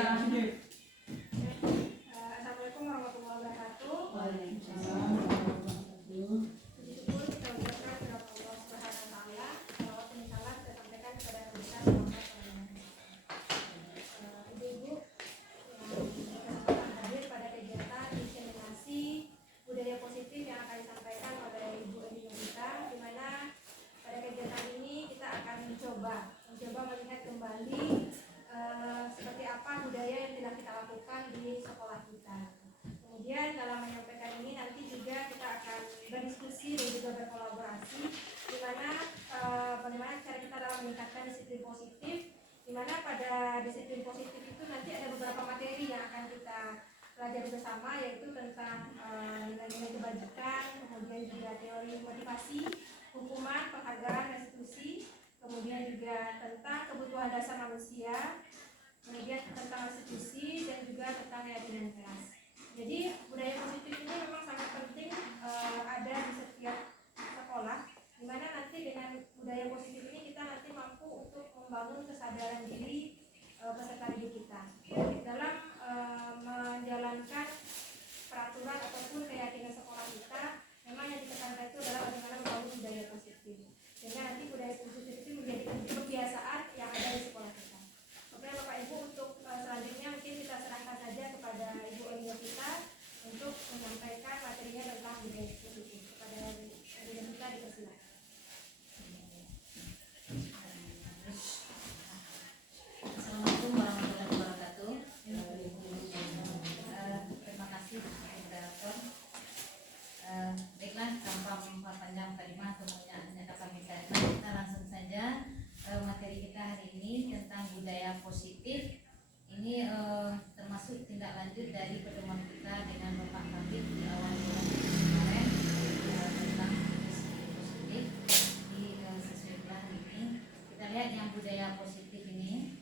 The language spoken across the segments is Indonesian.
Assalamualaikum warahmatullahi wabarakatuh. Waalaikumsalam warahmatullahi wabarakatuh. Puji syukur kita ucapkan kepada Allah Subhanahu wa taala. Salawat dan salam kita sampaikan kepada Nabi besar Muhammad SAW. Ibu-ibu yang berkesempatan hadir pada kegiatan diseminasi budaya positif yang akan disampaikan oleh Ibu Eni Yogita, di mana pada kegiatan ini kita akan mencoba melihat kembali seperti apa budaya yang telah kita lakukan di sekolah kita. Kemudian dalam menyampaikan ini nanti juga kita akan berdiskusi dan juga berkolaborasi, di mana bagaimana cara kita dalam meningkatkan disiplin positif, di mana pada disiplin positif itu nanti ada beberapa materi yang akan kita pelajari bersama, yaitu tentang nilai-nilai kebajikan, kemudian juga teori motivasi, hukuman, penghargaan, restitusi, kemudian juga tentang kebutuhan dasar manusia, kemudian tentang restitusi, dan juga tentang keyakinan keras. Jadi budaya positif ini memang sangat penting ada di setiap sekolah, di mana nanti dengan budaya positif ini kita nanti mampu untuk membangun kesadaran diri peserta didik kita dalam menjalankan peraturan ataupun keyakinan sekolah kita. Memang yang ditekankan itu adalah bagaimana membangun budaya positif, sehingga nanti budaya positif itu menjadi kebiasaan yang ada di sekolah kita. Oke Bapak Ibu, untuk selanjutnya mungkin kita serahkan saja kepada Ibu Eni Yogita untuk menyampaikan materinya tentang budaya positif. Kepada Ibu Yogita dipersilakan. Assalamualaikum warahmatullahi wabarakatuh. Terima kasih moderator. Baiklah, tanpa memperpanjang kalimat pertanyaannya kami karena kita langsung saja materi kita hari ini tentang budaya positif. Ini termasuk tindak lanjut dari pertemuan kita dengan Bapak Kabit di awal bulan kemarin tentang disiplin positif di sesuai hari ini. Kita lihat yang budaya positif ini.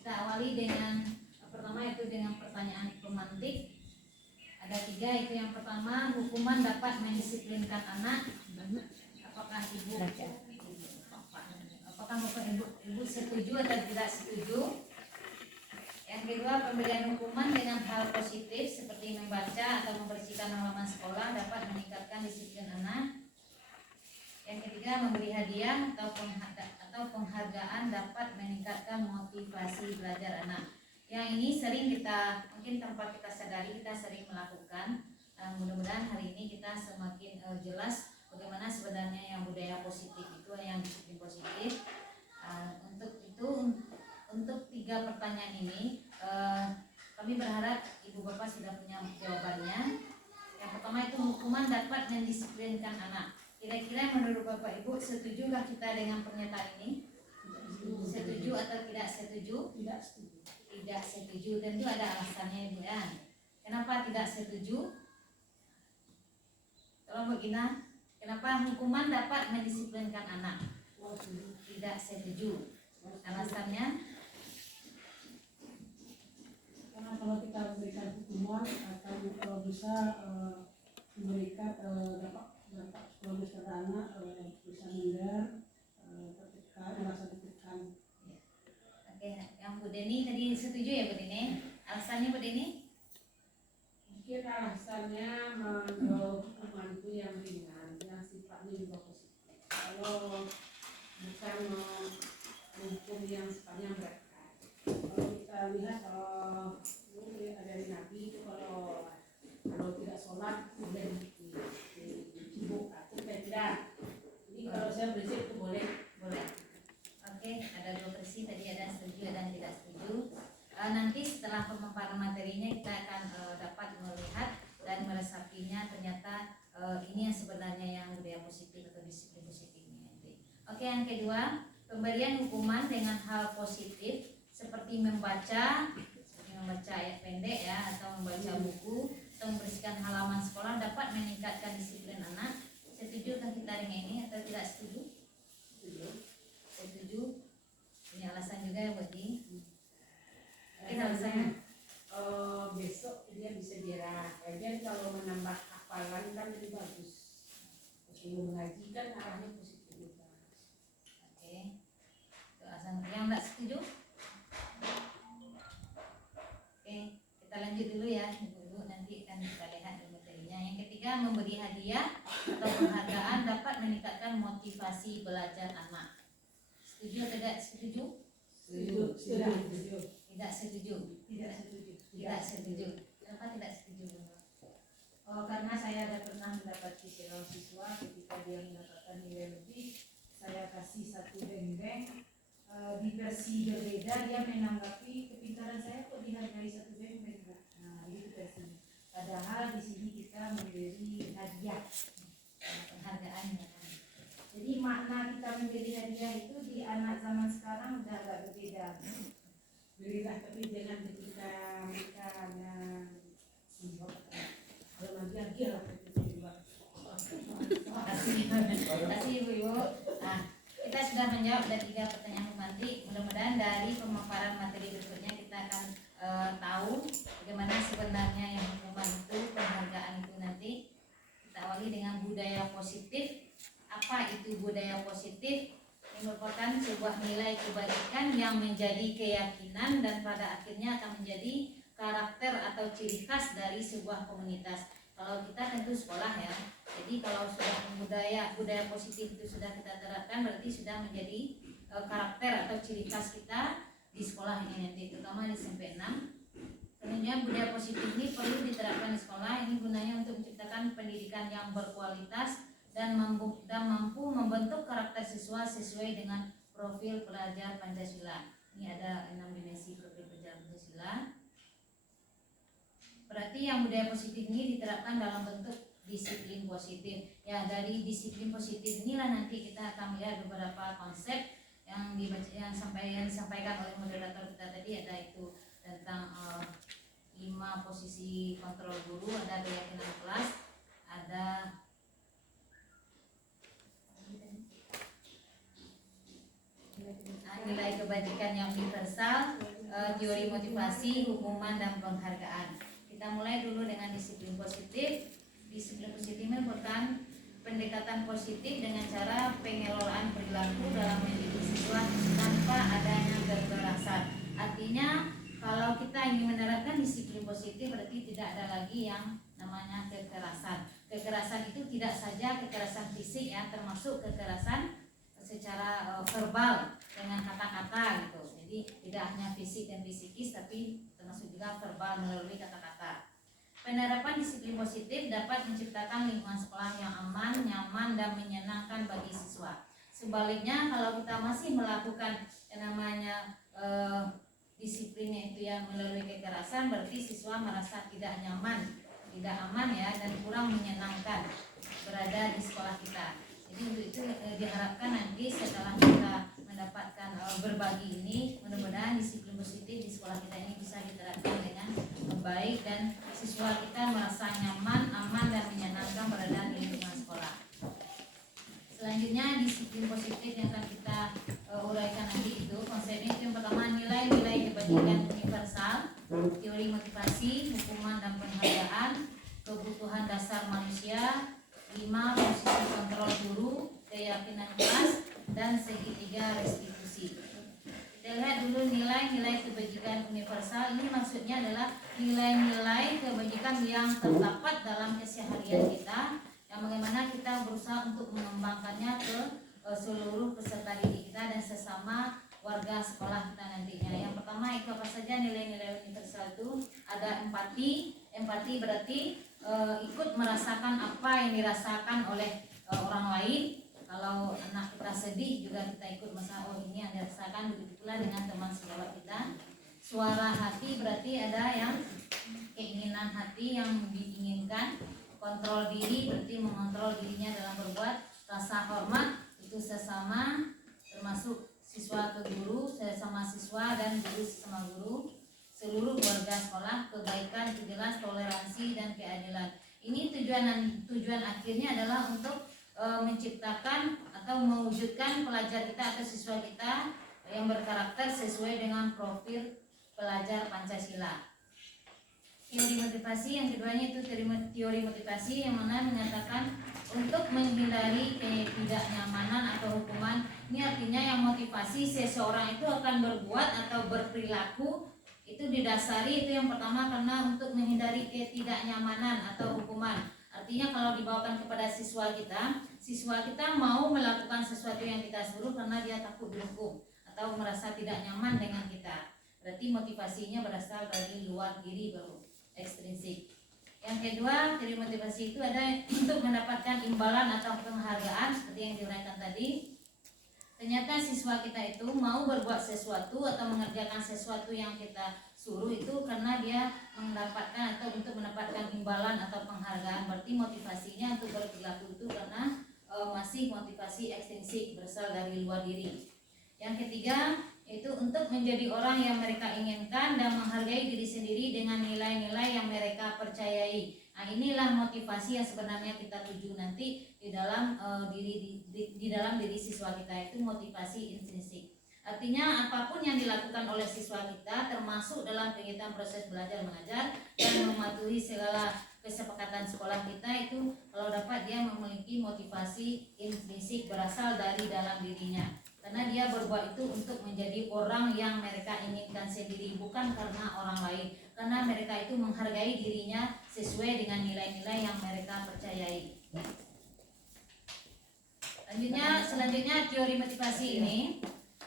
Kita awali dengan pertama itu dengan pertanyaan pemantik. Ada 3, itu yang pertama, hukuman dapat mendisiplinkan anak. Apakah ibu setuju atau tidak setuju? Yang kedua, pemberian hukuman dengan hal positif seperti membaca atau membersihkan halaman sekolah dapat meningkatkan disiplin anak. Yang ketiga, memberi hadiah atau penghargaan dapat meningkatkan motivasi belajar anak. Yang ini sering kita, mungkin tanpa kita sadari, kita sering melakukan. Mudah-mudahan hari ini kita semakin jelas bagaimana sebenarnya yang budaya positif itu, yang disiplin positif. Untuk 3 pertanyaan ini kami berharap Ibu Bapak sudah punya jawabannya. Yang pertama itu hukuman dapat mendisiplinkan anak. Kira-kira menurut Bapak Ibu, setujukah kita dengan pernyataan ini? Setuju atau tidak setuju? Tidak setuju. Tidak setuju, tentu ada alasannya Ibu ya. Kenapa tidak setuju? Tolong Bu Gina, kenapa hukuman dapat mendisiplinkan anak? Tidak setuju. Alasannya? Karena kalau kita memberikan hukuman akan bisa memberikan dampak psikologis pada anak, bisa minder, tertekan, merasa ditekan. Oke, yang Bu Deni tadi setuju ya Bu Deni? Alasannya Bu Deni? Mungkin alasannya menjauh hukuman itu yang ringan, yang sifatnya juga positif. Kalau bukan hukum yang sifatnya berat. Kalau kita lihat dari Nabi itu kalau tidak sholat boleh dicibuk, kita tidak. Jadi kalau saya berisik itu boleh. Oke, ada 2 versi tadi, ada setuju dan tidak setuju. Nanti setelah pemaparan materinya kita akan dapat melihat dan meresapinya, ternyata ini yang sebenarnya yang budaya positif atau disiplin positif ini. Oke, yang kedua, pemberian hukuman dengan hal positif seperti membaca ayat pendek ya, atau membaca buku, atau membersihkan halaman sekolah dapat meningkatkan disiplin anak. Setujukah kita dengan ini atau tidak setuju? Setuju. Ini alasan juga ya Bu Di. Mungkin alasannya besok dia bisa dirah. Kemudian kalau menambah hafalan kan lebih bagus. Sebelum mengaji kan arahnya positif juga. Oke. Itu alasan. Yang tidak setuju setuju? Oke, kita lanjut dulu ya Ibu-ibu, nanti akan kita lihat di materinya. Yang ketiga, memberi hadiah atau penghargaan dapat meningkatkan motivasi belajar anak. Setuju atau tidak setuju? Setuju. Tidak setuju. Tidak setuju. Kenapa tidak setuju? Oh, karena saya ada pernah mendapati seorang siswa ketika dia mendapatkan nilai lebih, saya kasih satu beng-beng di versi berbeda, dia menanggapi kepintaran saya kok dihargai satu beng-beng. Nah, itu versinya. Padahal di sini kita memberi hadiah. Penghargaan ya. Jadi makna kita memberi hadiah itu di anak zaman sekarang udah agak berbeda. Berilah tapi jangan ketika mereka kalau nanti lagi lah Terima kasih Ibu-ibu. Nah, kita sudah menjawab dari 3 pertanyaan pemantik. Mudah-mudahan dari pemaparan materi berikutnya kita akan tahu bagaimana sebenarnya yang hukuman itu, penghargaan itu nanti. Kita awali dengan budaya positif. Apa itu budaya positif? Ini merupakan sebuah nilai kebaikan yang menjadi keyakinan dan pada akhirnya akan menjadi karakter atau ciri khas dari sebuah komunitas. Kalau kita tentu sekolah ya. Jadi kalau sudah budaya positif itu sudah kita terapkan, berarti sudah menjadi karakter atau ciri khas kita di sekolah ini nanti, terutama di SMP 6. Kemudian budaya positif ini perlu diterapkan di sekolah. Ini gunanya untuk menciptakan pendidikan yang berkualitas dan mampu membentuk karakter siswa sesuai dengan profil pelajar Pancasila. Ini ada 6 dimensi profil pelajar Pancasila. Berarti yang budaya positif ini diterapkan dalam bentuk disiplin positif. Ya, dari disiplin positif inilah nanti kita akan melihat beberapa konsep yang disampaikan oleh moderator kita tadi, ada itu tentang 5 posisi kontrol guru, ada keyakinan kelas, ada nilai kebajikan yang universal, teori motivasi, hukuman dan penghargaan. Kita mulai dulu dengan disiplin positif. Disiplin positif merupakan pendekatan positif dengan cara pengelolaan perilaku dalam mendidik siswa tanpa adanya kekerasan. Artinya kalau kita ingin menerapkan disiplin positif berarti tidak ada lagi yang namanya kekerasan. Kekerasan itu tidak saja kekerasan fisik ya, termasuk kekerasan secara verbal dengan kata-kata gitu. Jadi tidak hanya fisik dan psikis tapi termasuk juga verbal melalui kata-kata. Penerapan disiplin positif dapat menciptakan lingkungan sekolah yang aman, nyaman dan menyenangkan bagi siswa. Sebaliknya kalau kita masih melakukan yang namanya disiplinnya itu yang melalui kekerasan, berarti siswa merasa tidak nyaman, tidak aman ya, dan kurang menyenangkan berada di sekolah kita. Jadi untuk itu diharapkan nanti setelah kita mendapatkan berbagi ini, mudah-mudahan disiplin positif di sekolah kita ini bisa diterapkan dengan baik dan siswa kita merasa nyaman, aman dan menyenangkan berada di lingkungan sekolah. Selanjutnya disiplin positif yang akan kita uraikan nanti itu konsepnya itu yang pertama nilai-nilai kebajikan universal, teori motivasi, hukuman dan penghargaan, kebutuhan dasar manusia, 5 posisi kontrol guru, keyakinan kelas, dan segitiga restitusi. Kita lihat dulu nilai-nilai kebajikan universal. Ini maksudnya adalah nilai-nilai kebajikan yang terdapat dalam keseharian kita, yang bagaimana kita berusaha untuk mengembangkannya ke seluruh peserta didik kita dan sesama warga sekolah kita nantinya. Yang pertama itu apa saja nilai-nilai universal itu? Ada empati. Empati berarti ikut merasakan apa yang dirasakan oleh orang lain. Kalau anak kita sedih juga kita ikut merasakan, oh ini yang dirasakan, begitu pula dengan teman sejawat kita. Suara hati berarti ada yang keinginan hati yang diinginkan. Kontrol diri berarti mengontrol dirinya dalam berbuat. Rasa hormat itu sesama, termasuk siswa ke guru, sesama siswa dan guru sesama guru. Seluruh warga sekolah, kebaikan, kejelas, toleransi dan keadilan. Ini tujuan akhirnya adalah untuk menciptakan atau mewujudkan pelajar kita atau siswa kita yang berkarakter sesuai dengan profil pelajar Pancasila. teori motivasi. Yang keduanya itu teori motivasi yang mana menyatakan untuk menghindari ketidaknyamanan atau hukuman. Ini artinya yang motivasi seseorang itu akan berbuat atau berperilaku itu didasari itu yang pertama karena untuk menghindari ketidaknyamanan atau hukuman. Artinya kalau dibawakan kepada siswa kita mau melakukan sesuatu yang kita suruh karena dia takut dihukum atau merasa tidak nyaman dengan kita. Berarti motivasinya berasal dari luar diri baru ekstrinsik. Yang kedua, teori motivasi itu ada untuk mendapatkan imbalan atau penghargaan seperti yang diuraikan tadi. Ternyata siswa kita itu mau berbuat sesuatu atau mengerjakan sesuatu yang kita suruh itu karena dia mendapatkan atau untuk mendapatkan imbalan atau penghargaan. Berarti motivasinya untuk berperilaku itu karena masih motivasi ekstrinsik berasal dari luar diri. Yang ketiga itu untuk menjadi orang yang mereka inginkan dan menghargai diri sendiri dengan nilai-nilai yang mereka percayai. Nah, inilah motivasi yang sebenarnya kita tuju nanti di dalam di dalam diri siswa kita, itu motivasi intrinsik. Artinya apapun yang dilakukan oleh siswa kita termasuk dalam kegiatan proses belajar mengajar dan mematuhi segala kesepakatan sekolah kita itu kalau dapat dia memiliki motivasi intrinsik berasal dari dalam dirinya. Karena dia berbuat itu untuk menjadi orang yang mereka inginkan sendiri, bukan karena orang lain. Karena mereka itu menghargai dirinya sesuai dengan nilai-nilai yang mereka percayai. Selanjutnya teori motivasi ini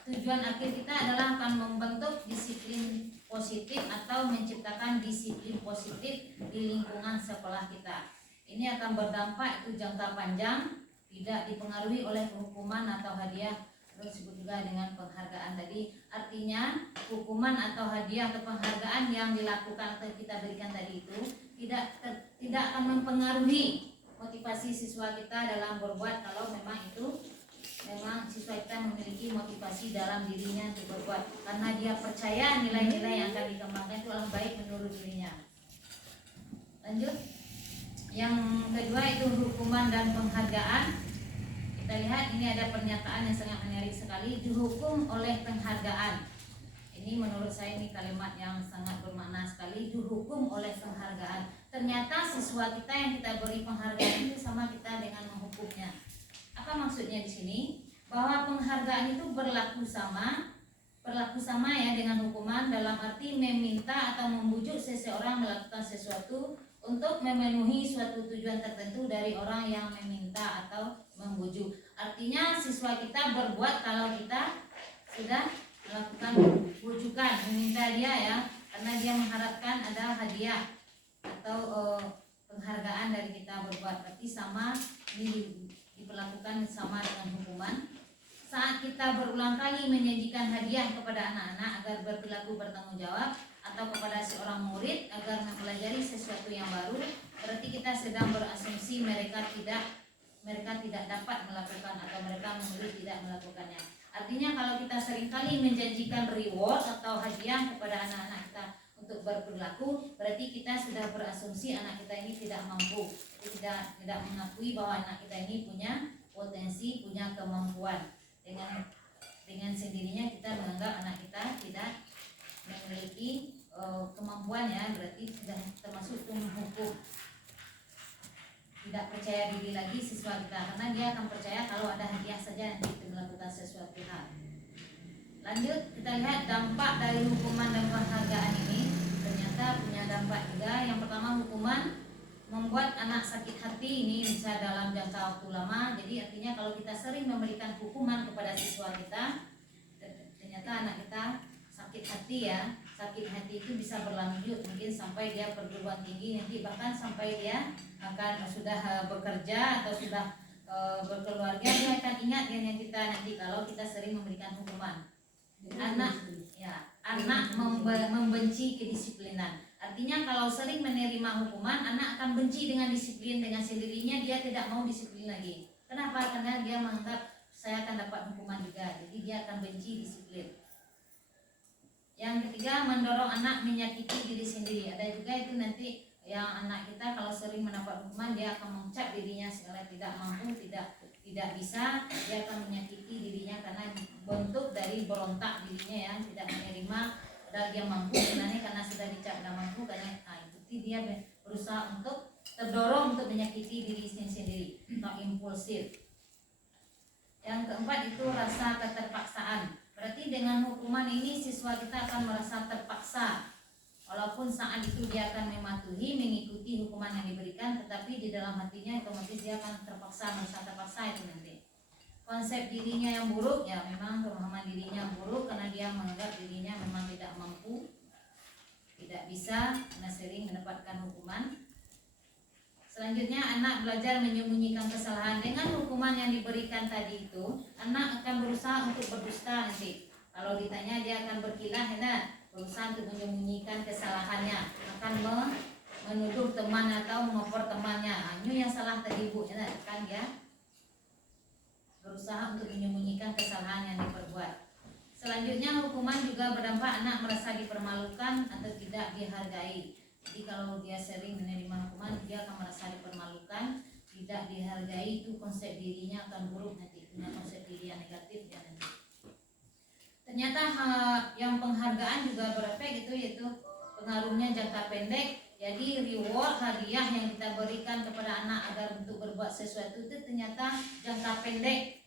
tujuan akhir kita adalah akan membentuk disiplin positif atau menciptakan disiplin positif di lingkungan sekolah kita. Ini akan berdampak itu jangka panjang, tidak dipengaruhi oleh hukuman atau hadiah. Terus disebut juga dengan penghargaan tadi. Artinya hukuman atau hadiah atau penghargaan yang dilakukan atau kita berikan tadi itu tidak akan mempengaruhi motivasi siswa kita dalam berbuat kalau memang siswa kita memiliki motivasi dalam dirinya untuk berbuat karena dia percaya nilai-nilai yang akan dikembangkan itu adalah baik menurut dirinya. Lanjut. Yang kedua itu hukuman dan penghargaan. Kita lihat ini ada pernyataan yang sangat menarik sekali, dihukum oleh penghargaan. Ini menurut saya ini kalimat yang sangat bermakna sekali, dihukum oleh penghargaan. Ternyata siswa kita yang kita beri penghargaan itu sama kita dengan menghukumnya. Apa maksudnya di sini? Bahwa penghargaan itu berlaku sama ya dengan hukuman dalam arti meminta atau membujuk seseorang melakukan sesuatu untuk memenuhi suatu tujuan tertentu dari orang yang meminta atau membujuk. Artinya siswa kita berbuat kalau kita sudah melakukan bujukan, meminta dia ya, karena dia mengharapkan ada hadiah atau penghargaan dari kita berbuat. Berarti sama diperlakukan sama dengan hukuman. Saat kita berulang kali menjanjikan hadiah kepada anak-anak agar berperilaku bertanggung jawab atau kepada seorang murid agar mempelajari sesuatu yang baru, berarti kita sedang berasumsi mereka tidak dapat melakukan atau mereka memilih tidak melakukannya. Artinya kalau kita seringkali menjanjikan reward atau hadiah kepada anak-anak kita untuk berperilaku, berarti kita sudah berasumsi anak kita ini tidak mampu, tidak mengakui bahwa anak kita ini punya potensi, punya kemampuan. Dengan sendirinya kita menganggap anak kita tidak memiliki kemampuan ya, berarti sudah termasuk itu menghukum. Tidak percaya diri lagi siswa kita karena dia akan percaya kalau ada hadiah saja nanti kita melakukan sesuatu hal. Lanjut kita lihat dampak dari hukuman dan penghargaan ini. Ternyata punya dampak juga. Yang pertama, hukuman membuat anak sakit hati, ini bisa dalam jangka waktu lama. Jadi artinya kalau kita sering memberikan hukuman kepada siswa kita, ternyata anak kita sakit hati ya. Sakit hati itu bisa berlanjut mungkin sampai dia perguruan tinggi, nanti bahkan sampai dia akan sudah bekerja atau sudah berkeluarga, dia akan ingat dengan kita nanti kalau kita sering memberikan hukuman. Anak membenci kedisiplinan. Artinya kalau sering menerima hukuman, anak akan benci dengan disiplin, dengan sendirinya dia tidak mau disiplin lagi. Kenapa? Karena dia menganggap saya akan dapat hukuman juga, jadi dia akan benci disiplin. Yang ketiga, mendorong anak menyakiti diri sendiri. Ada juga itu nanti yang anak kita kalau sering mendapat hukuman, dia akan mencap dirinya segala tidak mampu, tidak bisa, dia akan menyakiti dirinya karena bentuk dari berontak dirinya yang tidak menerima padahal dia mampu sebenarnya karena sudah dicap tidak mampu, karena itu berarti dia berusaha untuk terdorong untuk menyakiti diri sendiri atau impulsif. Yang keempat itu rasa keterpaksaan. Berarti dengan hukuman ini siswa kita akan merasa terpaksa. Walaupun saat itu dia akan mematuhi, mengikuti hukuman yang diberikan, tetapi di dalam hatinya otomatis dia akan terpaksa, merasa terpaksa itu nanti. Konsep dirinya yang buruk, ya memang pemahaman dirinya buruk karena dia menganggap dirinya memang tidak mampu, tidak bisa, karena sering mendapatkan hukuman. Selanjutnya anak belajar menyembunyikan kesalahan. Dengan hukuman yang diberikan tadi itu, anak akan berusaha untuk berdusta nanti. Kalau ditanya dia akan berkilah, ya, berusaha untuk menyembunyikan kesalahannya, akan menuduh teman atau mengopor temannya. Ini yang salah tadi bu, ya, kan dia berusaha untuk menyembunyikan kesalahan yang diperbuat. Selanjutnya hukuman juga berdampak anak merasa dipermalukan atau tidak dihargai. Jadi kalau dia sering menerima hukuman, dia akan merasa dipermalukan, tidak dihargai, itu konsep dirinya akan buruk nanti, punya konsep diri yang negatif ya nanti. Ternyata yang penghargaan juga berefek itu, yaitu pengaruhnya jangka pendek. Jadi reward, hadiah yang kita berikan kepada anak agar untuk berbuat sesuatu itu ternyata jangka pendek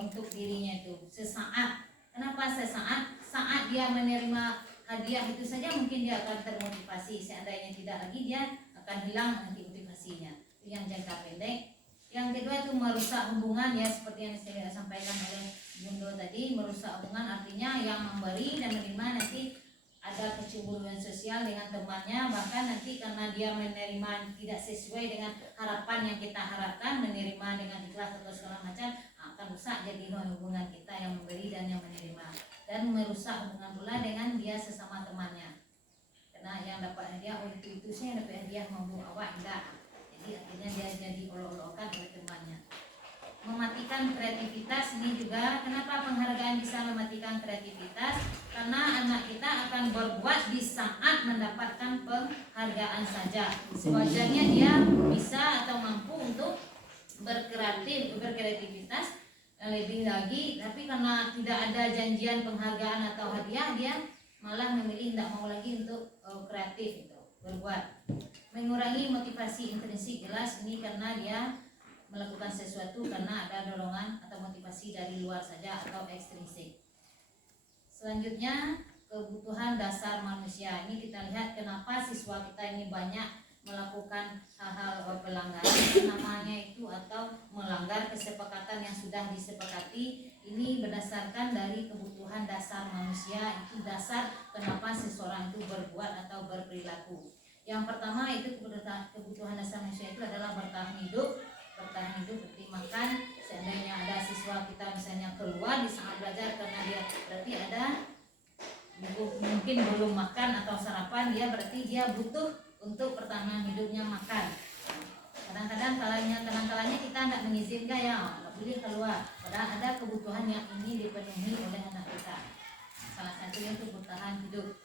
untuk dirinya itu, sesaat. Kenapa sesaat? Saat dia menerima hadiah itu saja mungkin dia akan termotivasi. Seandainya tidak lagi, dia akan hilang nanti motivasinya. Itu yang jangka pendek. Yang kedua itu merusak hubungan, ya seperti yang saya sampaikan oleh Bundo tadi. Merusak hubungan artinya yang memberi dan menerima nanti ada kecemburuan sosial dengan temannya, bahkan nanti karena dia menerima tidak sesuai dengan harapan yang kita harapkan, menerima dengan ikhlas atau segala macam, akan rusak jadi hubungan kita yang memberi dan yang menerima. Dan merusak hubungan pula dengan dia sesama temannya, karena yang dapat hadiah, oh itu saya dapat hadiah, mampu awak enggak, jadi akhirnya dia jadi olok-olokan oleh temannya. Mematikan kreativitas ini juga. Kenapa penghargaan bisa mematikan kreativitas? Karena anak kita akan berbuat di saat mendapatkan penghargaan saja. Sewajarnya dia bisa atau mampu untuk berkreativitas lebih lagi, tapi karena tidak ada janjian penghargaan atau hadiah, dia malah memilih tidak mau lagi untuk kreatif itu berbuat. Mengurangi motivasi intrinsik, jelas ini karena dia melakukan sesuatu karena ada dorongan atau motivasi dari luar saja atau ekstrinsik. Selanjutnya kebutuhan dasar manusia. Ini kita lihat kenapa siswa kita ini banyak melakukan hal-hal pelanggaran namanya itu, atau melanggar kesepakatan yang sudah disepakati. Ini berdasarkan dari kebutuhan dasar manusia, itu dasar kenapa seseorang itu berbuat atau berperilaku. Yang pertama itu kebutuhan dasar manusia itu adalah bertahan hidup seperti makan. Seandainya ada siswa kita misalnya keluar di saat belajar karena dia berarti ada mungkin belum makan atau sarapan, dia berarti dia butuh untuk pertahanan hidupnya makan. Kadang-kadangnya kita tidak mengizinkan, ya nggak boleh keluar, padahal ada kebutuhan yang ingin dipenuhi oleh anak kita. Salah satunya itu bertahan hidup.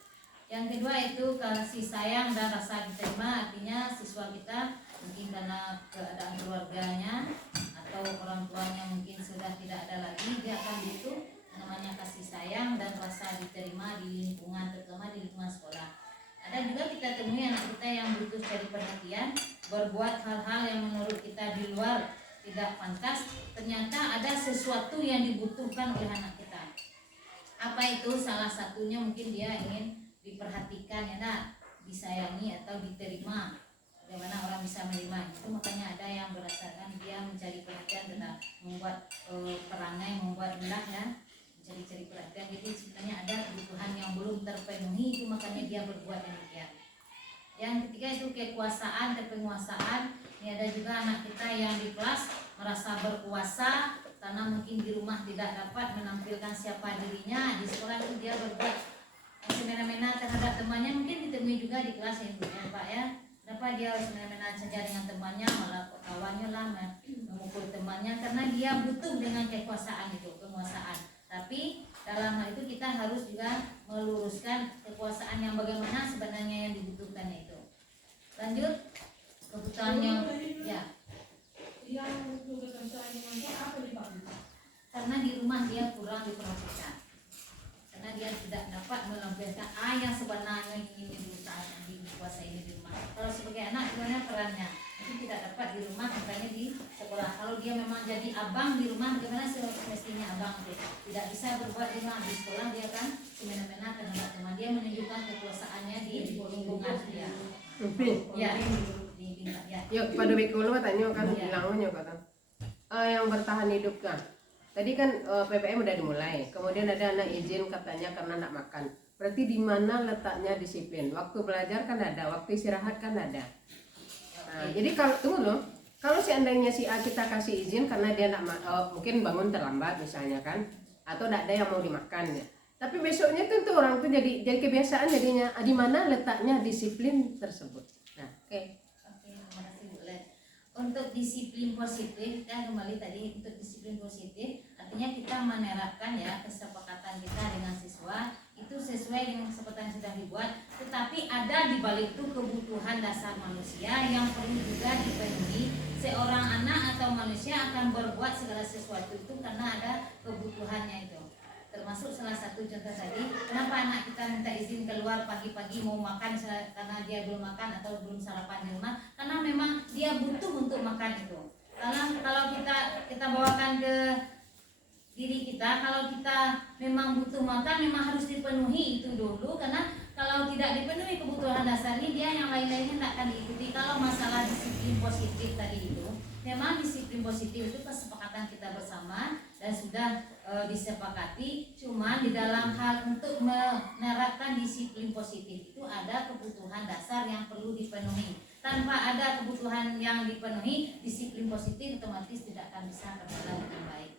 Yang kedua itu kasih sayang dan rasa diterima, artinya siswa kita mungkin karena keadaan keluarganya atau orang tuanya mungkin sudah tidak ada lagi, dia akan butuh namanya kasih sayang dan rasa diterima di lingkungan, terutama di lingkungan sekolah. Ada juga kita temui anak kita yang butuh cari perhatian, berbuat hal-hal yang menurut kita di luar tidak pantas, ternyata ada sesuatu yang dibutuhkan oleh anak kita. Apa itu? Salah satunya mungkin dia ingin diperhatikan, ya nak, disayangi atau diterima. Bagaimana orang bisa menerima itu? Makanya ada yang berdasarkan dia mencari perhatian, tentang membuat perangai, membuat rendah, ya, mencari perhatian. Jadi sebenarnya ada kebutuhan yang belum terpenuhi, itu makanya dia berbuat demikian. Yang ketiga itu kekuasaan, kepenguasaan. Ini ada juga anak kita yang di kelas merasa berkuasa karena mungkin di rumah tidak dapat menampilkan siapa dirinya. Di sekolah itu dia berbuat semena-mena terhadap temannya, mungkin ditemui juga di kelas ini, ya Pak, ya. Kenapa dia harus semena-mena saja dengan temannya, malah kawannya lah memukul temannya, karena dia butuh dengan kekuasaan itu, penguasaan. Tapi dalam hal itu kita harus juga meluruskan kekuasaan yang bagaimana sebenarnya yang dibutuhkannya itu. Lanjut, kebutuhan yang apa nih Pak? karena di rumah dia kurang diperhatikan, karena dia tidak dapat melampiaskan yang sebenarnya ingin dikuasai di rumah. abang di rumah bagaimana semestinya abang itu tidak bisa berbuat di rumah, di sekolah dia kan semena-mena karena teman dia menunjukkan kekuasaannya di lingkungan dia. Ya, di tingkat ya. Yuk pada Bikulo tanya kan Iya. bilangnya kata yang bertahan hidup kan. Tadi kan PPM udah dimulai, kemudian ada anak izin katanya karena nak makan. Berarti di mana letaknya disiplin? Waktu belajar kan ada, waktu istirahat kan ada. Nah, jadi kalau tunggu loh, kalau seandainya si A kita kasih izin karena dia nak mungkin bangun terlambat misalnya kan, atau tidak ada yang mau dimakan ya. Tapi besoknya tentu orang tuh jadi kebiasaan jadinya. Di mana letaknya disiplin tersebut? Nah, oke. Oke, terima kasih Bu Len. Untuk disiplin positif, dan kembali tadi untuk disiplin positif, artinya kita menerapkan ya kesepakatan kita dengan siswa itu sesuai dengan kesepakatan yang sudah dibuat. Tetapi ada di balik itu kebutuhan dasar manusia yang perlu juga dipenuhi. Seorang anak atau manusia akan berbuat segala sesuatu itu karena ada kebutuhannya itu. Termasuk salah satu contoh tadi, kenapa anak kita minta izin keluar pagi-pagi mau makan karena dia belum makan atau belum sarapan di rumah, karena memang dia butuh untuk makan itu. Kalau kita bawakan ke diri kita, kalau kita memang butuh makan memang harus dipenuhi itu dulu, karena kalau tidak dipenuhi kebutuhan dasarnya dia yang lain-lainnya tidak akan diikuti. Kalau masalah disiplin positif tadi itu, memang disiplin positif itu kesepakatan kita bersama dan sudah disepakati. Cuma di dalam hal untuk menerapkan disiplin positif itu ada kebutuhan dasar yang perlu dipenuhi. Tanpa ada kebutuhan yang dipenuhi, disiplin positif otomatis tidak akan bisa berjalan dengan baik.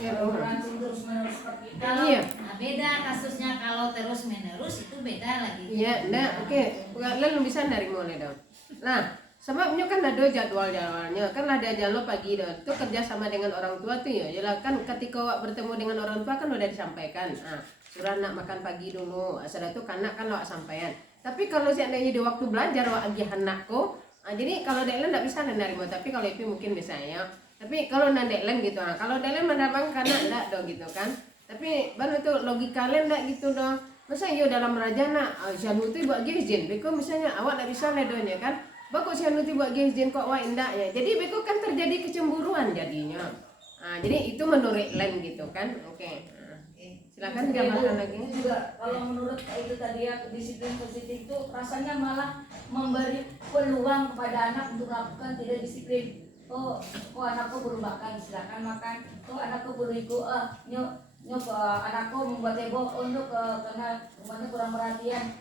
Ya, Langsung terus menerus seperti itu. Kalau Iya. beda kasusnya kalau terus menerus itu beda lagi. Iya, nah oke. Lalu bisa dari mulai dong. Nah, sebabnya kan ada jadwalnya, kan ada jadwal pagi dong. Itu kerja sama dengan orang tua tuh ya. Jelas kan ketika awak bertemu dengan orang tua kan udah disampaikan. Nah, surah nak makan pagi dulu. Sudah tuh kanak kan awak sampaikan. Tapi kalau seandainya di waktu belajar awak agi anakku, jadi kalau Deklen tidak bisa nerima. Tapi kalau itu mungkin bisa ya. Tapi kalau Deklen gitu, nah, kalau Deklen menerapkan kanak enggak dong gitu kan. Tapi baru itu logika kalian enggak gitu dong. Masa yo dalam raja nak Syanu tu buat izin. Beko misalnya awak tak bisa ledonya kan. Bako Syanu tu buat izin kok awak enggak ya. Jadi beko kan terjadi kecemburuan jadinya. Nah, jadi itu menurut Len gitu kan. Oke. Nah, silakan gambarkan lagi. Itu juga kalau menurut itu tadi ya, disiplin positif itu rasanya malah memberi peluang kepada anak untuk melakukan tidak disiplin. Oh anakku belum makan, silakan makan. Oh anakku belum ikut, nyok anakku membuat heboh untuk karena rumahnya kurang perhatian.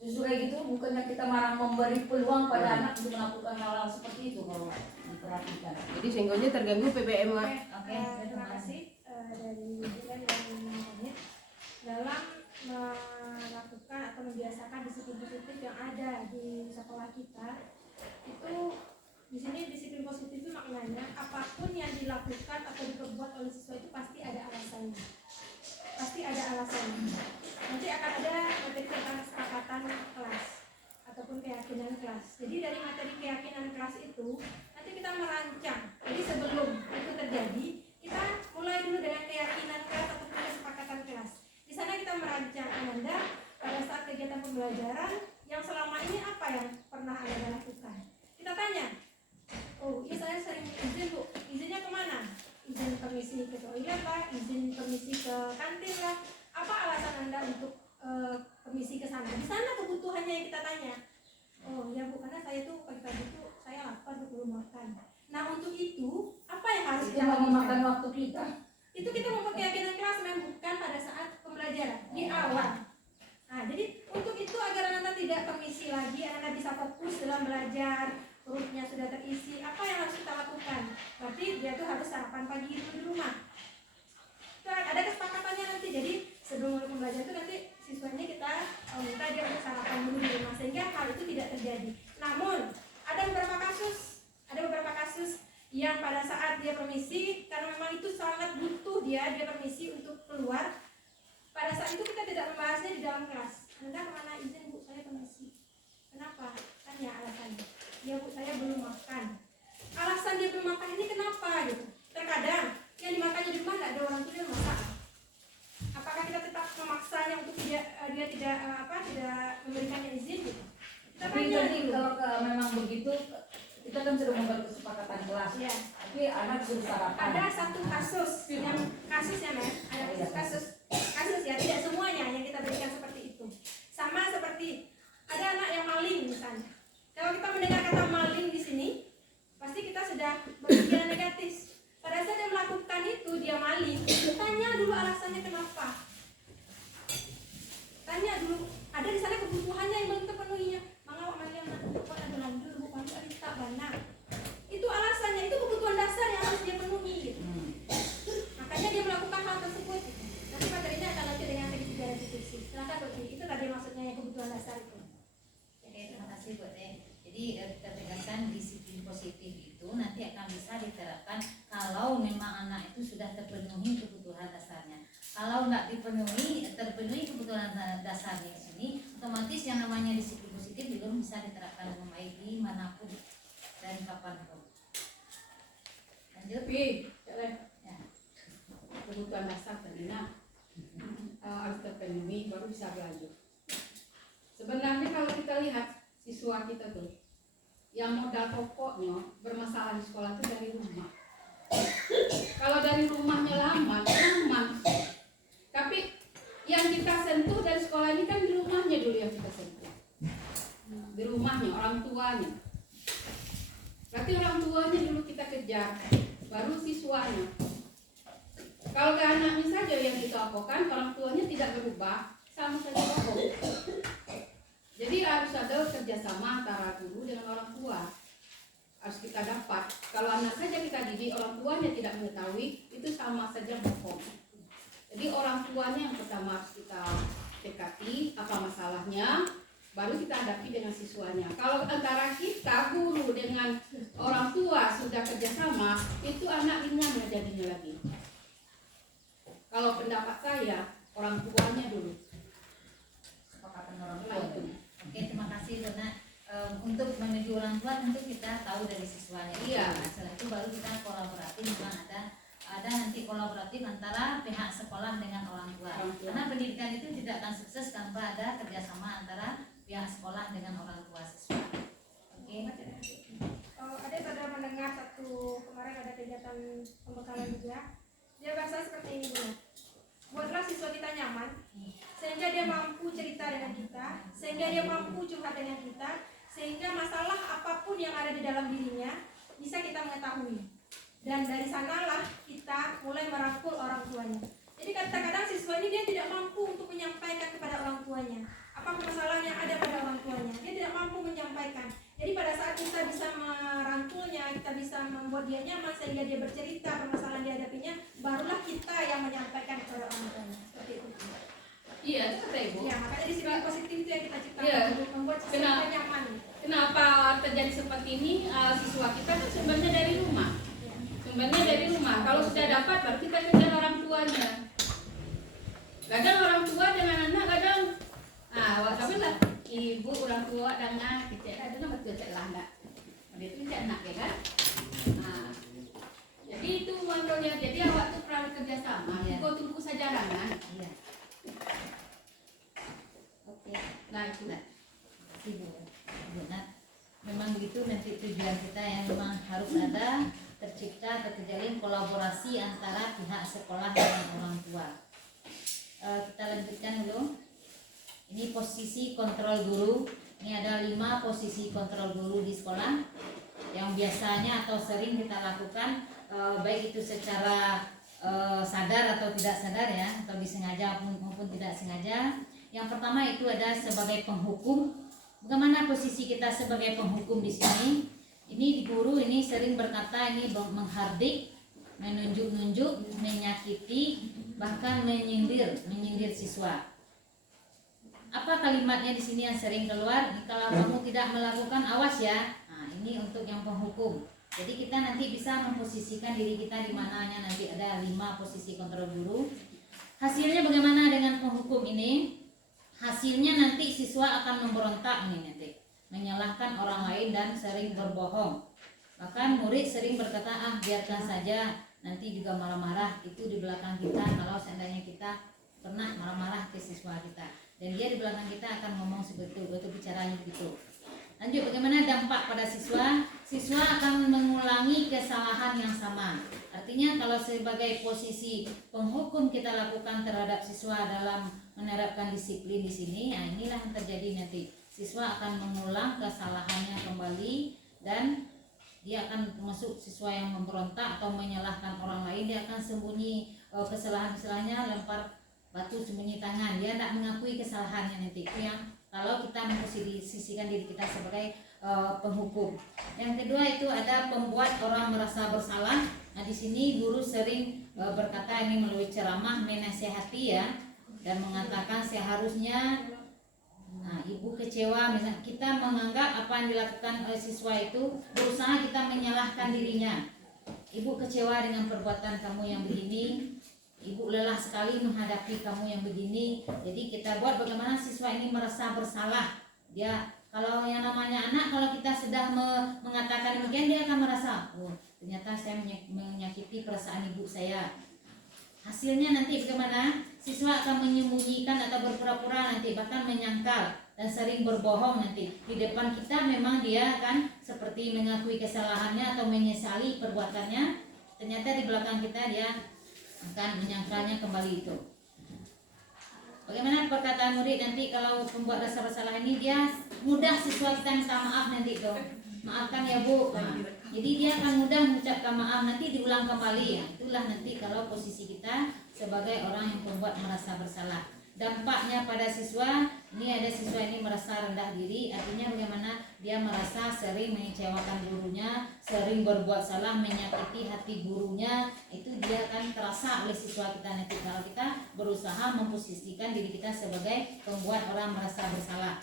Justru kayak gitu bukannya kita malah memberi peluang pada anak untuk melakukan hal-hal seperti itu kalau diperhatikan. Jadi sehingga terganggu PPM lah. Oke, terima kasih dari Bulan yang menanya dalam melakukan atau membiasakan disiplin positif yang ada di sekolah kita. Itu di sini disiplin positif itu maknanya apapun yang dilakukan atau diperbuat oleh siswa itu pasti ada alasannya. Pasti ada alasannya. Nanti akan ada materi tentang kesepakatan kelas ataupun keyakinan kelas. Jadi dari materi keyakinan kelas itu nanti kita merancang. Jadi sebelum itu terjadi, kita mulai dulu dengan keyakinan kelas ataupun kesepakatan kelas. Di sana kita merancang Anda pada saat kegiatan pembelajaran yang selama ini apa yang pernah Anda lakukan. Kita tanya, oh iya saya sering izin Bu, izinnya kemana? Izin permisi ke toilet lah, izin permisi ke kantin lah. Apa alasan Anda untuk permisi ke sana? Di sana kebutuhannya yang kita tanya. Oh ya Bu, karena saya tuh pagi-pagi tuh saya lapar belum makan. Nah untuk itu apa yang harus Itu kita lakukan? memakan waktu kita. Itu kita memakai keyakinan kelas bukan pada saat pembelajaran di awal. Nah jadi untuk itu agar Anda tidak permisi lagi, Anda bisa fokus dalam belajar, perutnya sudah terisi. Apa yang harus kita lakukan? Berarti dia tuh harus sarapan pagi dulu di rumah. Itu ada kesepakatannya nanti. Jadi sebelum mulai pembelajaran itu nanti siswanya kita minta dia untuk sarapan dulu di rumah sehingga hal itu tidak terjadi. Namun ada beberapa kasus yang pada saat dia permisi karena memang itu sangat butuh dia permisi untuk keluar. Pada saat itu kita tidak membahasnya di dalam kelas. Anda kemana izin Bu, saya permisi. Kenapa? Tanya alasannya. Ya Bu, saya belum makan. Alasan dia belum makan ini kenapa gitu? Terkadang yang dimakannya di rumah tidak ada orang tua yang masak. Apakah kita tetap memaksanya untuk tidak memberikannya izin gitu? Kita Tapi tanya tadi dulu. kalau memang begitu kita kan sudah membuat kesepakatan kelas. Ya. Tapi anak sudah sarapan. Ada satu kasus yang kasusnya men, ada kasus ya, tidak semuanya yang kita berikan seperti itu. Sama seperti ada anak yang maling misalnya. Kalau kita mendengar kata maling di sini, pasti kita sudah berpikiran negatif. Pada saat dia melakukan itu, dia maling, tanya dulu alasannya kenapa. Tanya dulu, ada di sana kebutuhannya yang belum terpenuhinya. Mengawak maling anak, kok ada lanjut, bukan ada tak banyak. Itu alasannya, itu kebutuhan dasar yang harus dia penuhi gitu. Makanya dia melakukan hal tersebut gitu. Nanti materinya akan lanjut dengan segi dan institusi. Silakan Bu Tri, itu tadi maksudnya yang kebutuhan dasar itu. Oke, terima kasih Bu Teh. Jadi kita tegaskan disiplin positif itu nanti akan bisa diterapkan kalau memang anak itu sudah terpenuhi kebutuhan dasarnya. Kalau nggak terpenuhi kebutuhan dasarnya di sini, otomatis yang namanya disiplin positif belum bisa diterapkan dengan baik di manapun dan kapanpun. Lanjut. Tapi Ya. kebutuhan dasar terina harus terpenuhi baru bisa belajar. Sebenarnya kalau kita lihat siswa kita tuh, yang modal pokoknya bermasalah di sekolah itu dari rumah. Kalau dari rumahnya lama, nyaman. Tapi yang kita sentuh dari sekolah ini kan di rumahnya dulu yang kita sentuh. Di rumahnya, orang tuanya. Berarti orang tuanya dulu kita kejar, baru siswanya. Kalau ke anaknya saja yang ditokohkan, orang tuanya tidak berubah, sama saja bohong. Jadi harus ada kerjasama antara guru dengan orang tua. Harus kita dapat. Kalau anak saja kita didik, orang tuanya tidak mengetahui, itu sama saja bohong. Jadi orang tuanya yang pertama harus kita dekati apa masalahnya, baru kita hadapi dengan siswanya. Kalau antara kita guru dengan orang tua sudah kerjasama, itu anak ringan jadinya lagi. Kalau pendapat saya, orang tuanya dulu. Kesepakatan orang tua. Oke, terima kasih Dona. Untuk menuju orang tua tentu kita tahu dari siswanya. Iya. Setelah itu baru kita kolaboratif, memang ada nanti kolaboratif antara pihak sekolah dengan orang tua. Karena pendidikan itu tidak akan sukses tanpa ada kerjasama antara pihak sekolah dengan orang tua siswa. Oke. Ada saudara mendengar satu kemarin ada kegiatan pembekalan juga. Dia bahasa seperti ini Bu. Buatlah siswa kita nyaman, sehingga dia mampu cerita dengan kita, sehingga dia mampu curhat dengan kita, sehingga masalah apapun yang ada di dalam dirinya bisa kita mengetahui. Dan dari sanalah kita mulai merangkul orang tuanya. Jadi kadang-kadang siswa ini dia tidak mampu untuk menyampaikan kepada orang tuanya apa masalah yang ada pada orang tuanya. Dia tidak mampu menyampaikan. Jadi pada saat kita bisa merangkulnya, kita bisa membuat dia nyaman sehingga dia bercerita permasalahan dihadapinya, barulah kita yang menyampaikan kepada orang tuanya. Seperti itu. Iya, seperti Ibu. Ya, makanya disiplin positif itu yang kita ciptakan Iya. untuk membuat siswa kita nyaman. Kenapa terjadi seperti ini? Siswa kita kan sebenarnya dari rumah. Sumbernya dari rumah. Kalau sudah dapat baru kita kejar orang tuanya. Kadang orang tua dengan anak kadang tapi lah ibu orang tua dan anak kita itu betul lah enggak. Itu anak ya kan? Jadi itu makanya jadi awak tuh perlu kerjasama. Iya. Kau tunggu saja kan? Iya. Oke. Nah itu. Terima kasih Bu Nat. Memang begitu nanti tujuan kita yang memang harus ada tercipta atau terjalin kolaborasi antara pihak sekolah dengan orang tua. Kita lanjutkan dulu. Ini posisi kontrol guru. Ini ada 5 posisi kontrol guru di sekolah yang biasanya atau sering kita lakukan, baik itu secara sadar atau tidak sadar ya, atau disengaja maupun tidak sengaja. Yang pertama itu ada sebagai penghukum. Bagaimana posisi kita sebagai penghukum di sini? Ini di guru ini sering berkata ini menghardik, menunjuk-nunjuk, menyakiti, bahkan menyindir siswa. Apa kalimatnya di sini yang sering keluar? Kalau kamu tidak melakukan, awas ya. Nah, ini untuk yang penghukum. Jadi kita nanti bisa memposisikan diri kita di mananya, nanti ada 5 posisi kontrol guru. Hasilnya bagaimana dengan penghukum ini? Hasilnya nanti siswa akan memberontak nih nanti, menyalahkan orang lain dan sering berbohong. Bahkan murid sering berkata, biarkan saja, nanti juga marah-marah. Itu di belakang kita kalau seandainya kita pernah marah-marah ke siswa kita. Dan dia di belakang kita akan ngomong sebetul-betul bicaranya begitu. Lanjut, bagaimana dampak pada siswa? siswa akan mengulangi kesalahan yang sama. Artinya kalau sebagai posisi penghukum kita lakukan terhadap siswa dalam menerapkan disiplin di sini, nah inilah yang terjadi nanti. Siswa akan mengulang kesalahannya kembali dan dia akan masuk siswa yang memberontak atau menyalahkan orang lain, dia akan sembunyi kesalahan-kesalahannya, lempar batu sembunyi tangan, dia tidak mengakui kesalahannya nanti. Itu yang kalau kita memposisikan diri kita sebagai penghukum. Yang kedua itu ada pembuat orang merasa bersalah. Nah di sini guru sering berkata ini melalui ceramah menasehati ya, dan mengatakan seharusnya ibu kecewa, misalnya kita menganggap apa yang dilakukan oleh siswa itu berusaha kita menyalahkan dirinya. Ibu kecewa dengan perbuatan kamu yang begini, ibu lelah sekali menghadapi kamu yang begini. Jadi kita buat bagaimana siswa ini merasa bersalah. Dia kalau yang namanya anak, kalau kita sudah mengatakan demikian, dia akan merasa, oh ternyata saya menyakiti perasaan ibu saya. Hasilnya nanti bagaimana? Siswa akan menyembunyikan atau berpura-pura nanti, bahkan menyangkal dan sering berbohong nanti. Di depan kita memang dia akan seperti mengakui kesalahannya atau menyesali perbuatannya. Ternyata di belakang kita dia akan menyangkalnya kembali itu. Bagaimana perkataan murid nanti kalau pembuat rasa bersalah ini, dia mudah siswa kita minta maaf nanti tuh. Maafkan ya Bu. Nah, jadi dia akan mudah mengucapkan maaf, nanti diulang kembali ya. Itulah nanti kalau posisi kita sebagai orang yang pembuat merasa bersalah. Dampaknya pada siswa, ini ada siswa ini merasa rendah diri, artinya bagaimana dia merasa sering mengecewakan gurunya, sering berbuat salah, menyakiti hati gurunya. Itu dia akan terasa oleh siswa kita nanti kalau kita berusaha memposisikan diri kita sebagai pembuat orang merasa bersalah.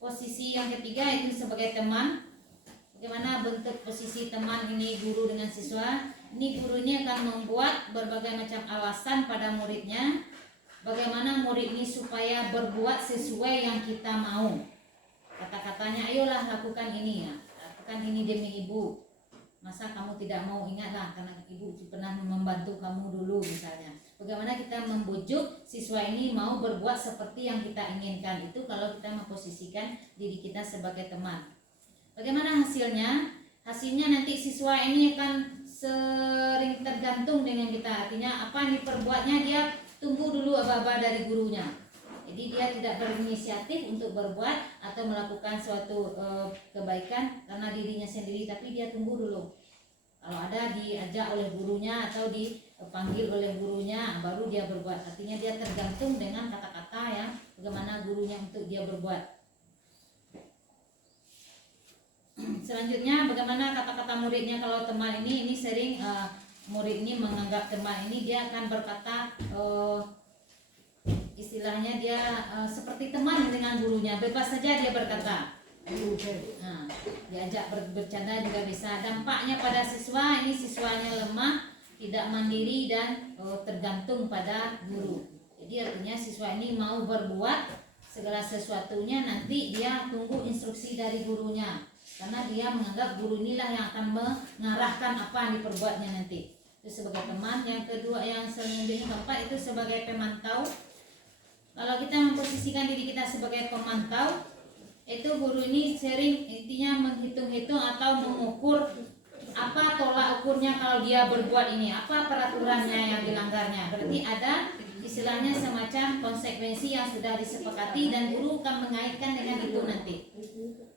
Posisi yang ketiga itu sebagai teman. Bagaimana bentuk posisi teman ini guru dengan siswa? Ini guru ini akan membuat berbagai macam alasan pada muridnya. Bagaimana murid ini supaya berbuat sesuai yang kita mau. Kata-katanya, ayolah lakukan ini ya, lakukan ini demi ibu. Masa kamu tidak mau? Ingatlah karena ibu pernah membantu kamu dulu misalnya. Bagaimana kita membujuk siswa ini mau berbuat seperti yang kita inginkan. Itu kalau kita memposisikan diri kita sebagai teman. Bagaimana hasilnya? Hasilnya nanti siswa ini akan sering tergantung dengan kita. Artinya apa yang diperbuatnya dia tunggu dulu aba-aba dari gurunya. Jadi dia tidak berinisiatif untuk berbuat atau melakukan suatu kebaikan karena dirinya sendiri, tapi dia tunggu dulu. Kalau ada diajak oleh gurunya atau dipanggil oleh gurunya, baru dia berbuat. Artinya dia tergantung dengan kata-kata yang bagaimana gurunya untuk dia berbuat. Selanjutnya bagaimana kata-kata muridnya. Kalau teman ini sering murid ini menganggap teman ini, dia akan berkata istilahnya dia seperti teman dengan gurunya, bebas saja dia berkata. Nah, diajak bercanda juga bisa. Dampaknya pada siswa ini, siswanya lemah, tidak mandiri dan tergantung pada guru. Jadi artinya siswa ini mau berbuat segala sesuatunya nanti dia tunggu instruksi dari gurunya, karena dia menganggap guru inilah yang akan mengarahkan apa yang diperbuatnya nanti. Itu sebagai teman. Yang kedua, yang selanjutnya keempat itu sebagai pemantau. Kalau kita memposisikan diri kita sebagai pemantau, itu guru ini sering intinya menghitung-hitung atau mengukur apa tolak ukurnya kalau dia berbuat ini, apa peraturannya yang dilanggarnya. Berarti ada istilahnya semacam konsekuensi yang sudah disepakati dan guru akan mengaitkan dengan itu nanti.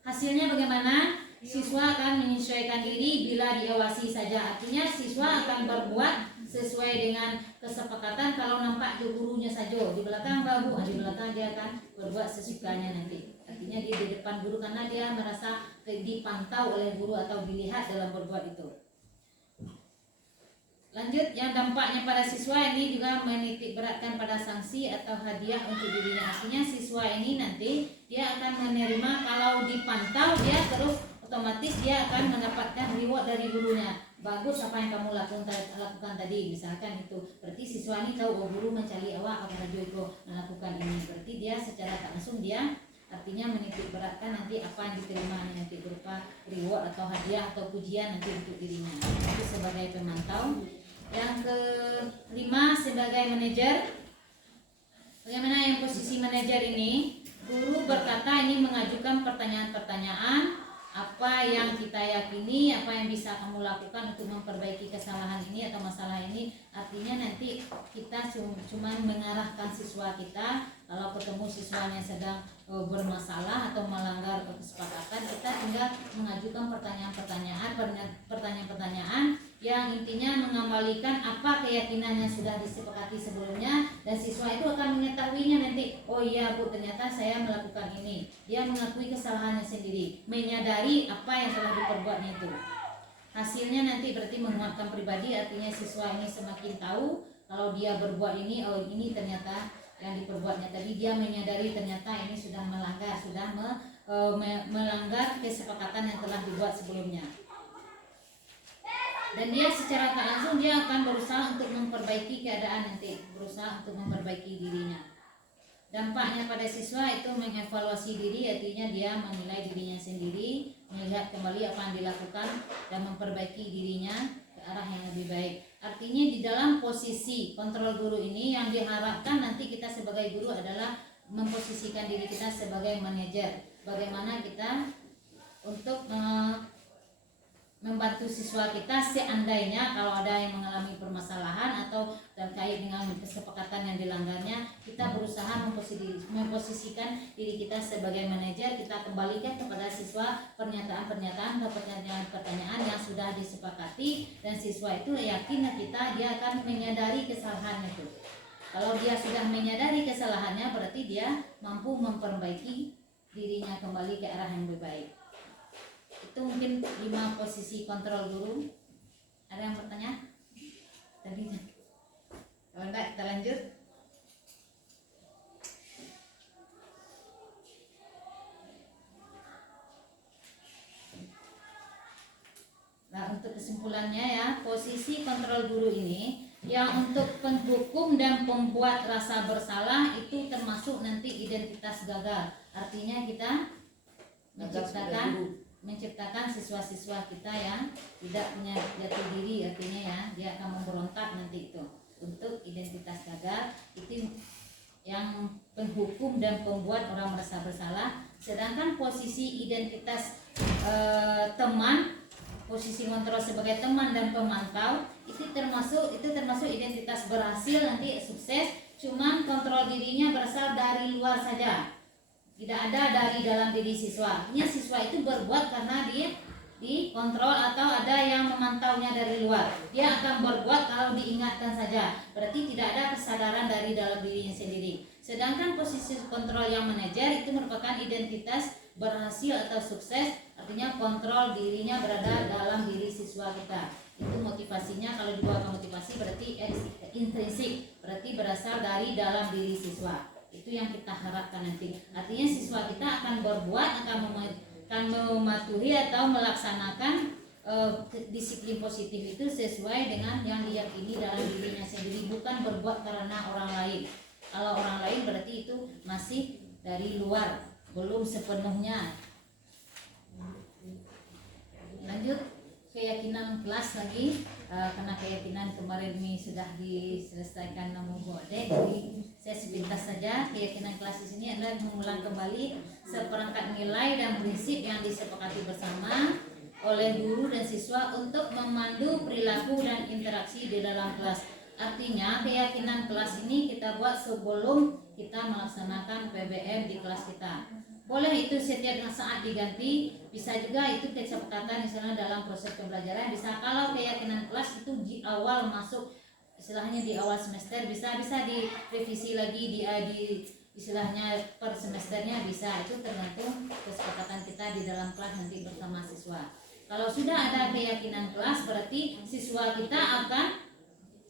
Hasilnya bagaimana? Siswa akan menyesuaikan diri bila diawasi saja. Artinya siswa akan berbuat sesuai dengan kesepakatan. Kalau nampak gurunya saja di belakang bahu, di belakang dia akan berbuat sesukanya nanti. Artinya dia di depan guru karena dia merasa dipantau oleh guru atau dilihat dalam berbuat itu. Lanjut, yang dampaknya pada siswa ini juga menitik beratkan pada sanksi atau hadiah untuk dirinya. Artinya siswa ini nanti dia akan menerima, kalau dipantau dia terus otomatis dia akan mendapatkan reward dari gurunya. Bagus apa yang kamu lakukan tadi, misalkan itu. Berarti siswa ini tahu, oh guru mencari awak apa Joyko melakukan ini. Berarti dia secara tak langsung dia artinya menitik beratkan nanti apa yang diterimanya nanti berupa reward atau hadiah atau pujian nanti untuk dirinya. Itu sebagai pemantau. Yang kelima sebagai manajer. Bagaimana yang posisi manajer ini? Guru berkata ini mengajukan pertanyaan-pertanyaan apa yang kita yakini, apa yang bisa kamu lakukan untuk memperbaiki kesalahan ini atau masalah ini. Artinya nanti kita cuma mengarahkan siswa kita. Kalau ketemu siswanya sedang bermasalah atau melanggar kesepakatan, kita tinggal mengajukan pertanyaan-pertanyaan yang intinya mengembalikan apa keyakinan yang sudah disepakati sebelumnya, dan siswa itu akan mengetahuinya nanti. Oh iya Bu, ternyata saya melakukan ini. Dia mengakui kesalahannya sendiri, menyadari apa yang telah diperbuatnya itu. Hasilnya nanti berarti menguatkan pribadi, artinya siswa ini semakin tahu kalau dia berbuat ini, oh ini ternyata yang diperbuatnya tadi, dia menyadari ternyata ini sudah melanggar, melanggar kesepakatan yang telah dibuat sebelumnya. Dan dia secara tak langsung dia akan berusaha untuk memperbaiki keadaan nanti, berusaha untuk memperbaiki dirinya. Dampaknya pada siswa itu mengevaluasi diri, artinya dia menilai dirinya sendiri, melihat kembali apa yang dilakukan dan memperbaiki dirinya ke arah yang lebih baik. Artinya di dalam posisi kontrol guru ini yang diharapkan nanti kita sebagai guru adalah memposisikan diri kita sebagai manajer. Bagaimana kita untuk membantu siswa kita seandainya kalau ada yang mengalami permasalahan atau terkait dengan kesepakatan yang dilanggarnya, kita berusaha memposisikan diri kita sebagai manajer. Kita kembalikan kepada siswa pernyataan-pernyataan atau pertanyaan-pertanyaan yang sudah disepakati, dan siswa itu yakin dia akan menyadari kesalahan itu. Kalau dia sudah menyadari kesalahannya, berarti dia mampu memperbaiki dirinya kembali ke arah yang lebih baik. Itu mungkin 5 posisi kontrol guru. Ada yang bertanya? Tadi kalau enggak kita lanjut. Nah, untuk kesimpulannya ya, posisi kontrol guru ini yang untuk penghukum dan pembuat rasa bersalah itu termasuk nanti identitas gagal. Artinya kita menciptakan siswa-siswa kita yang tidak punya jati diri, artinya ya dia akan memberontak nanti itu. Untuk identitas gagal itu yang penghukum dan pembuat orang merasa bersalah. Sedangkan posisi identitas teman, posisi kontrol sebagai teman dan pemantau itu termasuk identitas berhasil, nanti sukses. Cuman kontrol dirinya berasal dari luar saja, tidak ada dari dalam diri siswa. Artinya siswa itu berbuat karena dia dikontrol atau ada yang memantaunya dari luar. Dia akan berbuat kalau diingatkan saja. Berarti tidak ada kesadaran dari dalam dirinya sendiri. Sedangkan posisi kontrol yang manajer itu merupakan identitas berhasil atau sukses. Artinya kontrol dirinya berada dalam diri siswa kita. Itu motivasinya, kalau dibawa ke motivasi berarti intrinsik, berarti berasal dari dalam diri siswa. Itu yang kita harapkan nanti. Artinya siswa kita akan berbuat, akan mematuhi atau melaksanakan disiplin positif itu sesuai dengan yang diyakini dalam dirinya sendiri, bukan berbuat karena orang lain. Kalau orang lain berarti itu masih dari luar, belum sepenuhnya. Lanjut keyakinan kelas lagi, karena keyakinan kemarin ini sudah diselesaikan namun bodek, jadi saya sepintas saja. Keyakinan kelas di sini adalah mengulang kembali seperangkat nilai dan prinsip yang disepakati bersama oleh guru dan siswa untuk memandu perilaku dan interaksi di dalam kelas. Artinya keyakinan kelas ini kita buat sebelum kita melaksanakan PBM di kelas kita. Boleh itu setiap saat diganti, bisa juga itu kesepakatan misalnya dalam proses pembelajaran. Bisa kalau keyakinan kelas itu di awal masuk, istilahnya di awal semester, bisa direvisi lagi di istilahnya per semesternya bisa. Itu tergantung kesepakatan kita di dalam kelas nanti bersama siswa. Kalau sudah ada keyakinan kelas, berarti siswa kita akan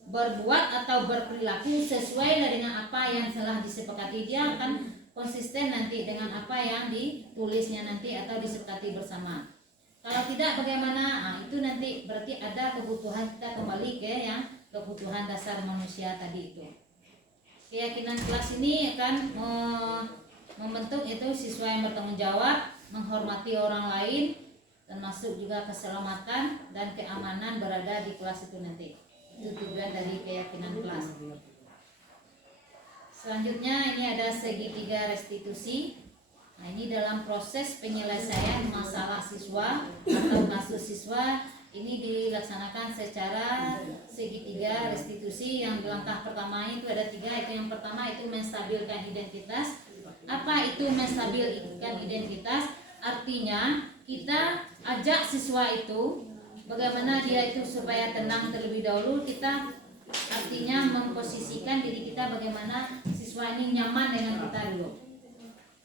berbuat atau berperilaku sesuai dengan apa yang telah disepakati. Dia akan konsisten nanti dengan apa yang ditulisnya nanti atau disepakati bersama. Kalau tidak bagaimana? Nah, itu nanti berarti ada kebutuhan, kita kembali ke yang kebutuhan dasar manusia tadi itu. Keyakinan kelas ini akan membentuk itu siswa yang bertanggung jawab, menghormati orang lain, termasuk juga keselamatan dan keamanan berada di kelas itu nanti. Itu tujuan dari keyakinan kelas. Selanjutnya ini ada segitiga restitusi. Nah, ini dalam proses penyelesaian masalah siswa atau kasus siswa ini dilaksanakan secara segitiga restitusi. Yang langkah pertama itu ada 3. Itu yang pertama itu menstabilkan identitas. Apa itu menstabilkan identitas? Artinya kita ajak siswa itu bagaimana dia itu supaya tenang terlebih dahulu. Kita artinya memposisikan diri kita bagaimana siswa ini nyaman dengan kita dulu.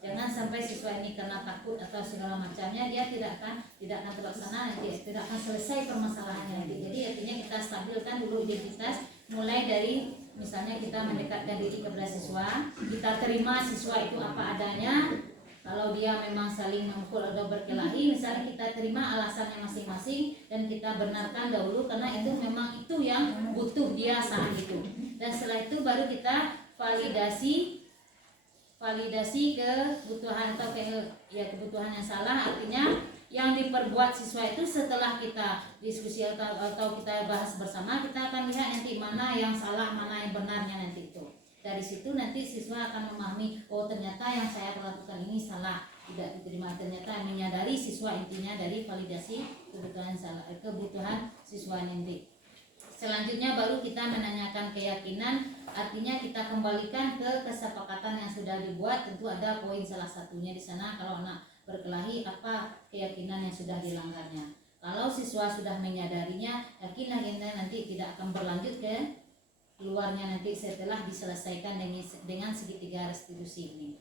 Jangan sampai siswa ini karena takut atau segala macamnya dia tidak akan terlaksana, nanti tidak akan selesai permasalahannya nanti. Jadi artinya kita stabilkan dulu identitas, mulai dari misalnya kita mendekatkan diri kepada siswa, kita terima siswa itu apa adanya. Kalau dia memang saling memukul atau berkelahi, misalnya kita terima alasannya masing-masing dan kita benarkan dahulu karena itu memang itu yang butuh dia saat itu. Dan setelah itu baru kita validasi kebutuhan atau kebutuhan yang salah. Artinya yang diperbuat siswa itu setelah kita diskusi atau kita bahas bersama, kita akan lihat nanti mana yang salah, mana yang benarnya nanti itu. Dari situ nanti siswa akan memahami, oh ternyata yang saya lakukan ini salah, tidak diterima. Ternyata menyadari siswa intinya dari validasi kebutuhan siswa nanti. Selanjutnya baru kita menanyakan keyakinan, artinya kita kembalikan ke kesepakatan yang sudah dibuat. Tentu ada poin salah satunya di sana, kalau anak berkelahi apa keyakinan yang sudah dilanggarnya. Kalau siswa sudah menyadarinya, yakinlah kita nanti tidak akan berlanjut ke keluarnya nanti setelah diselesaikan dengan segitiga restitusi ini.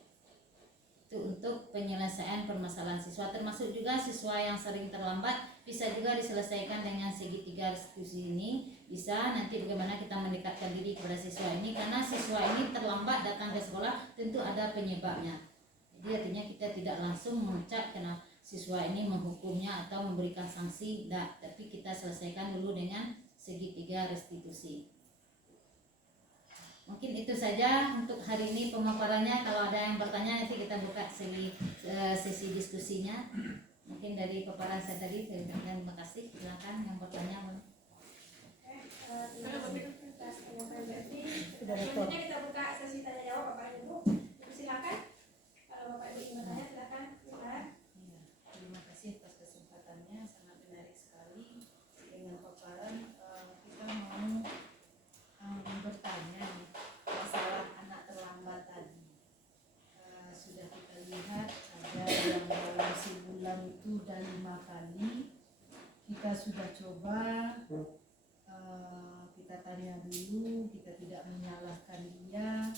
Itu untuk penyelesaian permasalahan siswa, termasuk juga siswa yang sering terlambat bisa juga diselesaikan dengan segitiga restitusi ini. Bisa nanti bagaimana kita mendekatkan diri kepada siswa ini, karena siswa ini terlambat datang ke sekolah tentu ada penyebabnya. Jadi artinya kita tidak langsung memecat karena siswa ini menghukumnya atau memberikan sanksi, tidak, tapi kita selesaikan dulu dengan segitiga restitusi. Mungkin itu saja untuk hari ini pemaparannya. Kalau ada yang bertanya nanti kita buka sesi diskusinya. Mungkin dari paparan saya tadi saya ucapkan terima kasih. Silakan yang bertanya. Selanjutnya kita buka sesi tanya jawab Bapak Ibu. Silakan. Kalau Bapak Ibu ingin bertanya silakan. Iya, terima kasih atas kesempatannya, sangat menarik sekali dengan paparan. Kita mau bertanya masalah anak terlambat tadi. Sudah kita lihat ada yang dalam sebulan itu udah 5 kali. Kita sudah coba, kita tanya dulu, kita tidak menyalahkan dia,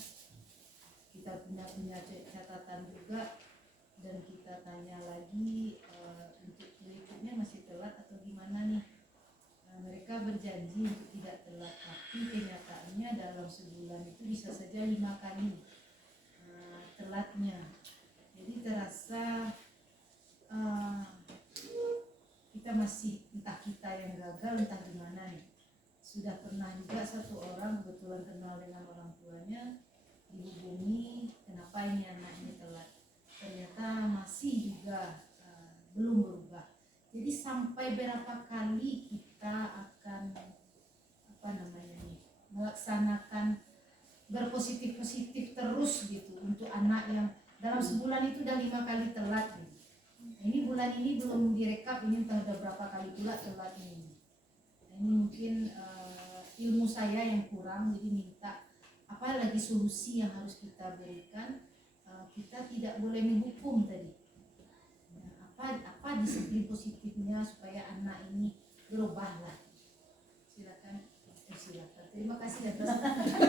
kita punya catatan juga, dan kita tanya lagi untuk berikutnya masih telat atau gimana nih. Mereka berjanji untuk tidak telat, tapi kenyataannya dalam sebulan itu bisa saja 5 kali telatnya. Jadi terasa kita masih, entah kita yang gagal, entah gimana nih. Sudah pernah juga satu orang kebetulan kenal dengan orang tuanya, dihubungi kenapa ini anaknya telat. Ternyata masih juga belum berubah. Jadi sampai berapa kali kita akan melaksanakan berpositif terus gitu untuk anak yang dalam sebulan itu udah 5 kali telat gitu. Ini bulan ini belum direkap, ini entah udah berapa kali pula telat ini. Ini mungkin ilmu saya yang kurang, jadi minta apa lagi solusi yang harus kita berikan. Kita tidak boleh menghukum tadi. Apa disiplin positifnya supaya anak ini berubah lah. Silakan. Terima kasih atas pertanyaannya.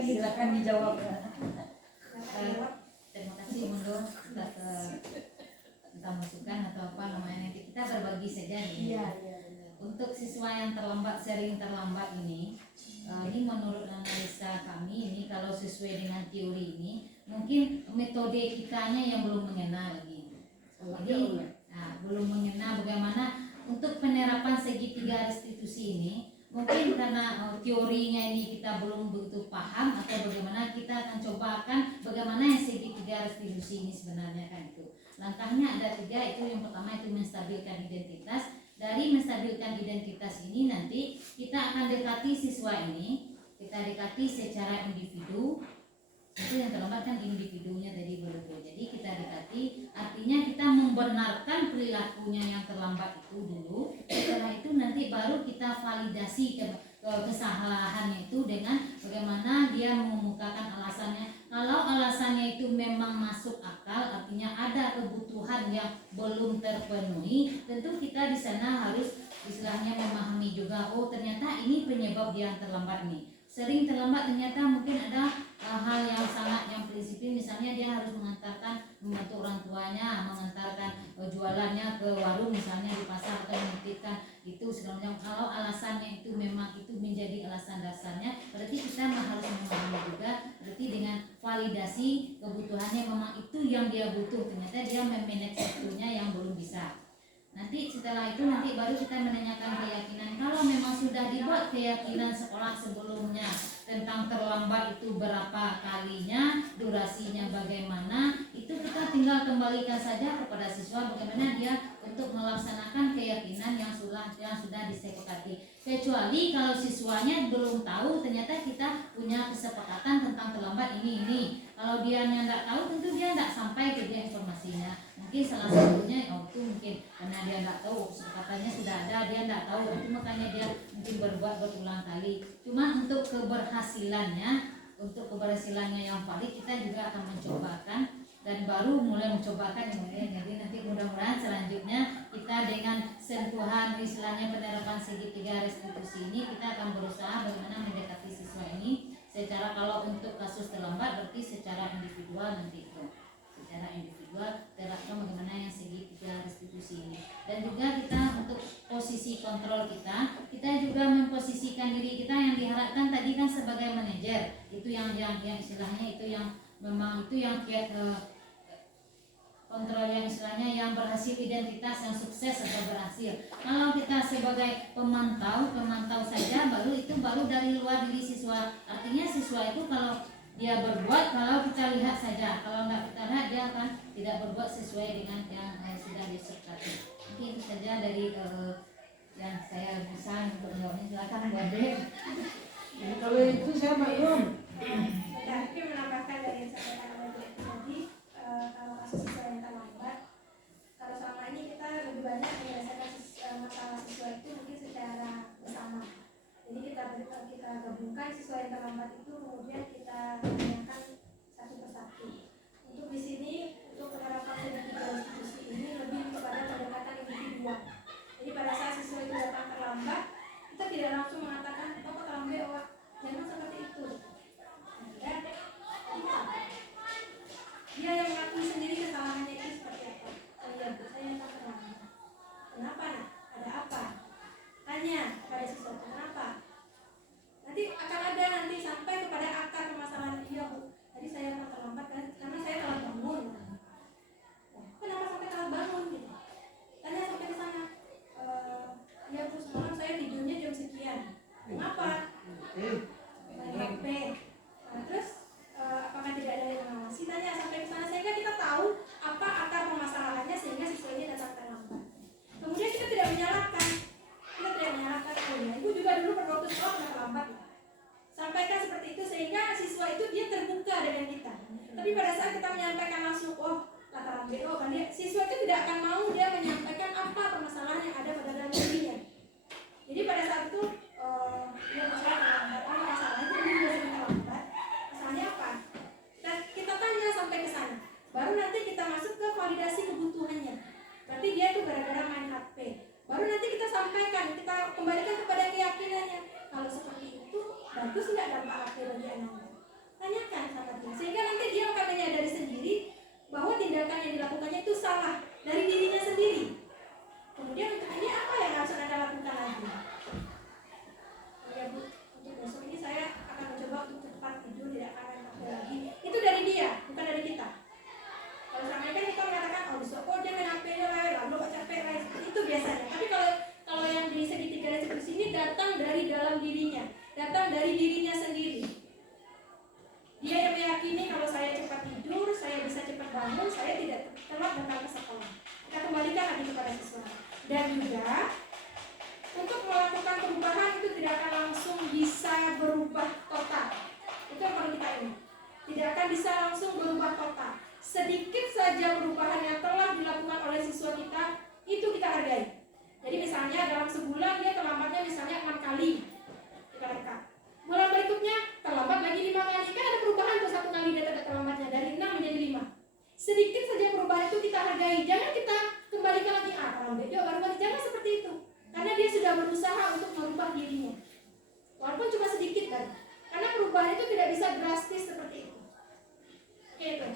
Silakan dijawab. Terima kasih mundur atas entah masukan atau apa namanya, nanti kita berbagi saja nih. Iya. Untuk siswa yang sering terlambat ini menurut analisa kami ini, kalau sesuai dengan teori ini mungkin metode kitanya yang belum mengena lagi. Jadi belum mengena bagaimana untuk penerapan segitiga restitusi ini. Mungkin karena teorinya ini kita belum begitu paham, atau bagaimana kita akan cobakan bagaimana yang segitiga restitusi ini sebenarnya kan itu. Langkahnya ada 3, itu yang pertama itu menstabilkan identitas. Dari menstabilkan identitas ini nanti kita akan dekati siswa ini, kita kita dekati secara individu. Itu yang terlambat kan individunya tadi berlebih. Jadi kita dekati, artinya kita membenarkan perilakunya yang terlambat itu dulu. Setelah itu nanti baru kita validasi kesalahannya itu dengan bagaimana dia mengemukakan alasannya. Kalau alasannya itu memang masuk akal, artinya ada kebutuhan yang belum terpenuhi, tentu kita di sana harus istilahnya memahami juga, oh ternyata ini penyebab dia terlambat nih. Sering terlambat ternyata mungkin ada hal yang sangat yang prinsipil, misalnya dia harus membantu orang tuanya, mengantarkan jualannya ke warung misalnya di pasar atau menitipkan itu segala macam. Kalau alasannya itu memang itu menjadi alasan dasarnya, berarti kita harus memahami juga, berarti dengan validasi kebutuhannya memang itu yang dia butuh, ternyata dia memanage waktunya yang belum bisa. Nanti setelah itu nanti baru kita menanyakan keyakinan. Kalau memang sudah dibuat keyakinan sekolah sebelumnya tentang terlambat itu berapa kalinya, durasinya bagaimana, itu kita tinggal kembalikan saja kepada siswa bagaimana dia untuk melaksanakan keyakinan yang sudah disepakati. Kecuali kalau siswanya belum tahu, ternyata kita punya kesepakatan tentang terlambat ini. Kalau dia tidak tahu, tentu dia tidak sampai ke dia informasinya. Mungkin salah satunya itu mungkin karena dia tidak tahu, kesepakatannya sudah ada, dia tidak tahu, itu makanya dia mungkin berbuat berulang kali. Cuma untuk keberhasilannya yang valid, kita juga akan mencobakan dan baru mulai mencobakan yang jadi nanti mudah-mudahan selanjutnya kita dengan sentuhan istilahnya penerapan segitiga restitusi ini, kita akan berusaha bagaimana mendekati siswa ini secara, kalau untuk kasus terlambat berarti secara individual nanti itu secara individual terapkan bagaimana yang segitiga restitusi ini. Dan juga kita untuk posisi kontrol kita juga memposisikan diri kita yang diharapkan tadi kan sebagai manajer, itu yang istilahnya itu yang memang itu yang kontrol yang istilahnya yang berhasil identitas yang sukses atau berhasil. Kalau kita sebagai pemantau saja baru dari luar diri siswa. Artinya siswa itu kalau dia berbuat, kalau kita lihat saja, kalau nggak kita lihat dia akan tidak berbuat sesuai dengan yang sudah disepakati. Mungkin itu saja dari yang saya bisa untuk menjawabnya. Silakan Bu Ade. Kalau itu saya maklum. Tapi menambahkan dari yang saya katakan tadi, kalau kasus siswa yang terlambat, kalau selama ini kita lebih banyak menyelesaikan masalah siswa itu mungkin secara bersama. Jadi kita gabungkan siswa yang terlambat itu, kemudian kita tanyakan satu persatu. Untuk di sini untuk penerapan segitiga restitusi ini lebih kepada pendekatan individual. Jadi pada saat siswa itu datang terlambat, kita tidak langsung mengatakan kok terlambat, jangan seperti itu. Dan dia yang mengakui sendiri kesalahannya itu seperti apa. Saya datang terlambat. Kenapa nak? Ada apa? Tanya pada siswa kenapa. Nanti akan ada sampai kepada akar permasalahan. Iya Bu, tadi saya datang terlambat karena saya telah bangun. Kenapa sampai telah bangun gitu? Tanya sampai ke sana. Ya Bu, semalam saya tidurnya jam sekian. Kenapa? Main HP. Terus apakah tidak ada yang mengawasi? Tanya sampai ke sana sehingga kita tahu apa akar permasalahannya sehingga siswanya datang terlambat. Kemudian kita tidak menyalahkan. Oh ya, Ibu juga dulu pernah waktu sekolah pernah terlambat. Sampaikan seperti itu sehingga siswa itu dia terbuka dengan kita. Tapi pada saat kita menyampaikan langsung, latar belakang kan dia, siswa itu tidak akan mau dia menyampaikan apa permasalahan yang ada pada dalam dirinya. Jadi pada saat itu dia masalah itu dia sudah terlambat. Masalahnya apa? Kita tanya sampai ke sana. Baru nanti kita masuk ke validasi kebutuhannya. Berarti dia itu gara-gara main HP. Baru nanti kita sampaikan, kita kembalikan kepada keyakinannya. Kalau seperti itu, bagus nggak dampak HP bagi anak? Tanyakan sama dia. Sehingga nanti dia akan menyadari sendiri bahwa tindakan yang dilakukannya itu salah dari dirinya sendiri. Kemudian untuk ini apa yang harus Anda lakukan lagi? Ya Bu, untuk besok ini saya akan mencoba untuk cepat tidur, tidak akan main HP lagi. Itu dari dia, bukan dari kita. Kalau selama ini kan kita mengatakan, besok dia main HP-nya lah, lalu kok capek lah, itu biasanya. Tapi kalau yang di segitiga restitusi ini datang dari dalam dirinya, datang dari dirinya sendiri. Dia yang meyakini kalau saya cepat tidur, saya bisa cepat bangun, saya tidak telat datang ke sekolah. Kita kembalikan lagi kepada siswa. Dan juga untuk akan bisa langsung berubah total. Sedikit saja perubahan yang telah dilakukan oleh siswa kita, itu kita hargai. Jadi misalnya dalam sebulan dia terlambatnya misalnya 6 kali, kita rekam. Bulan berikutnya terlambat lagi 5 kali, kan ada perubahan tuh 1 kali dia terlambatnya dari 6 menjadi 5. Sedikit saja perubahan itu kita hargai. Jangan kita kembalikan lagi terlambat dia baru kali, jangan seperti itu. Karena dia sudah berusaha untuk merubah dirinya. Walaupun cuma sedikit kan. Karena perubahan itu tidak bisa drastis seperti itu. Oke itu.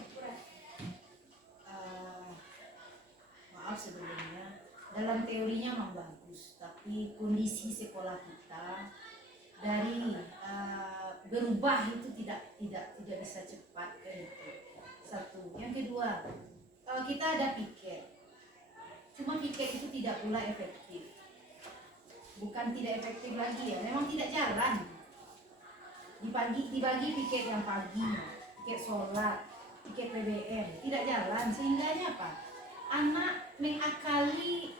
Maaf sebelumnya, dalam teorinya memang bagus, tapi kondisi sekolah kita dari berubah itu tidak bisa cepat ke itu. Satu, yang kedua, kalau kita ada piket, cuma piket itu tidak pula efektif. Bukan tidak efektif lagi ya, memang tidak jalan. Dibagi piket yang pagi, piket sholat, piket PBM, tidak jalan. Sehingganya apa? Anak mengakali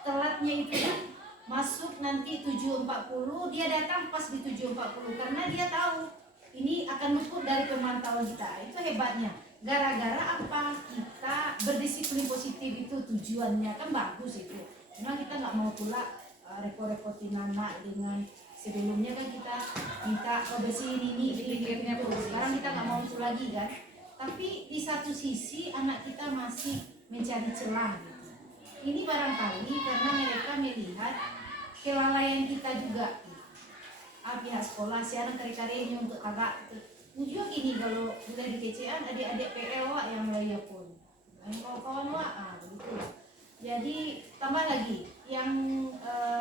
telatnya itu kan, masuk nanti 7.40, dia datang pas di 7.40 karena dia tahu ini akan luput dari pemantauan kita. Itu hebatnya. Gara-gara apa? Kita berdisiplin positif itu tujuannya kan bagus itu. Memang kita nggak mau pula repot-repotin anak dengan sebelumnya kan kita minta bersihin ini pikirnya terus. Sekarang kita nggak mau itu lagi kan. Tapi di satu sisi anak kita masih mencari celah. Gitu. Ini barangkali karena mereka melihat kelalaian kita juga. Pihak sekolah si anak kari-kari ini untuk kakak. Juga gini kalau udah di TCA adik-adik PL yang lainnya pun. Kawan-kawan begitu. Jadi tambah lagi yang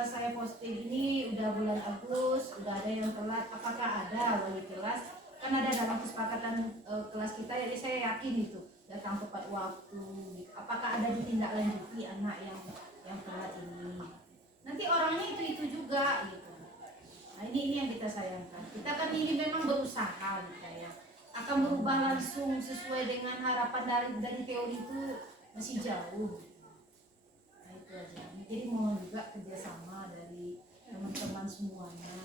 saya posting ini udah bulan Agustus, udah ada yang telat. Apakah ada wali kelas? Kan ada dalam kesepakatan kelas kita, jadi saya yakin itu datang tepat waktu. Apakah ada ditindaklanjuti anak yang telat ini? Nanti orangnya itu juga gitu. Nah ini yang kita sayangkan. Kita kan ini memang berusaha kita ya. Akan berubah langsung sesuai dengan harapan dari teori itu masih jauh. Jadi mohon juga kerjasama dari teman-teman semuanya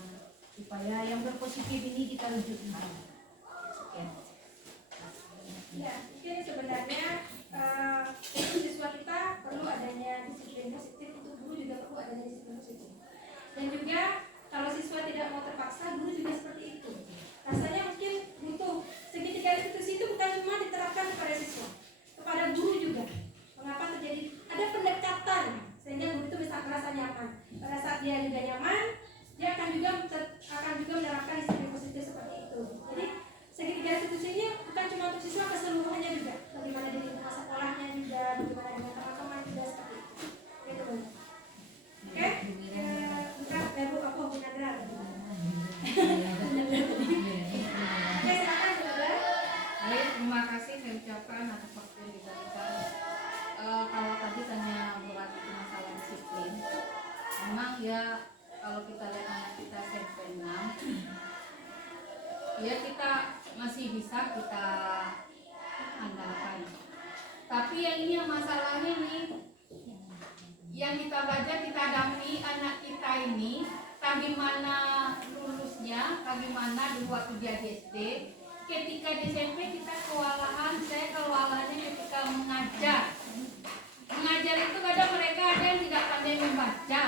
supaya yang berpositif ini kita wujudkan. Ya, mungkin sebenarnya siswa kita perlu adanya disiplin positif, untuk guru juga perlu adanya disiplin positif. Dan juga kalau siswa tidak mau terpaksa, guru juga seperti itu. Rasanya mungkin butuh segitiga institusi itu bukan cuma diterapkan kepada siswa, kepada guru juga. Mengapa terjadi ada pendekatan sehingga guru itu bisa merasa nyaman. Pada saat dia juga nyaman, dia akan juga menerapkan disiplin positif seperti itu. Jadi segitiga institusi ini bukan cuma untuk siswa, keseluruhannya juga. Bagaimana di lingkungan sekolahnya juga, bagaimana dengan teman-teman juga seperti itu. Gitu. Oke? Bukan Bu apa Bu Nadra. Oke, silakan Bu Nadra. Baik, terima kasih saya ucapkan atas waktu yang diberikan. Kalau tadi tanya berarti masalah disiplin, memang ya kalau kita lihat anak kita SMP 6, ya kita masih bisa kita andalkan. Tapi yang ini yang masalahnya nih, yang kita belajar kita hadapi anak kita ini, bagaimana lulusnya, bagaimana dulu waktu dia di SD. Ketika di SMP kita kewalahan, saya kewalahannya ketika mengajar itu kadang mereka ada yang tidak pandai membaca.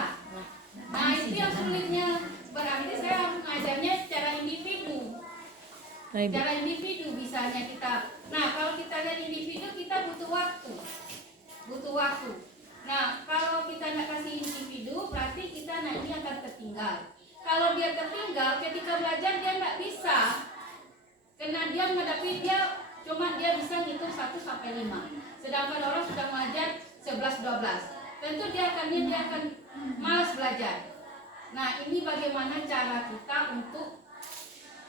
Nah itu yang sulitnya, berarti saya harus mengajarnya secara individu. Secara individu misalnya kita. Nah kalau kita lihat individu kita butuh waktu. Nah kalau kita tidak kasih individu berarti kita nanti akan tertinggal. Kalau dia tertinggal ketika belajar dia tidak bisa. Karena dia menghadapi cuma dia bisa ngitung 1 sampai 5. Sedangkan orang sudah mengajar 11 12. Tentu dia akan malas belajar. Nah, ini bagaimana cara kita untuk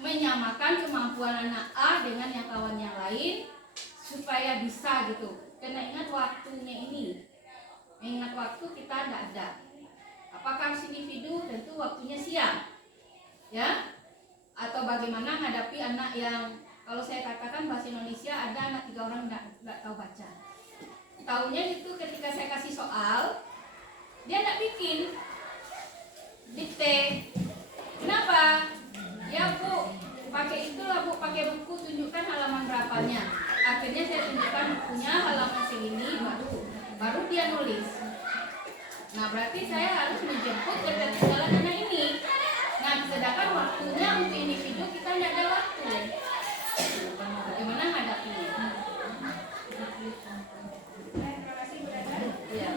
menyamakan kemampuan anak A dengan yang kawan yang lain supaya bisa gitu. Karena ingat waktunya ini. Ingat waktu kita tidak ada. Apakah harus individu? Tentu waktunya siang. Ya? Atau bagaimana menghadapi anak yang kalau saya katakan bahasa Indonesia ada anak 3 orang tidak tahu baca. Tahunya itu ketika saya kasih soal dia tidak bikin dikte. Kenapa? Ya Bu, pakai itulah Bu, pakai buku tunjukkan halaman berapa. waktunya halaman segini baru dia nulis. Nah berarti saya harus menjemput ketertinggalan anak ini. Nah sedangkan waktunya untuk individu kita tidak ada waktu. Bagaimana hadapinya? Terima kasih Bu Dada. Iya.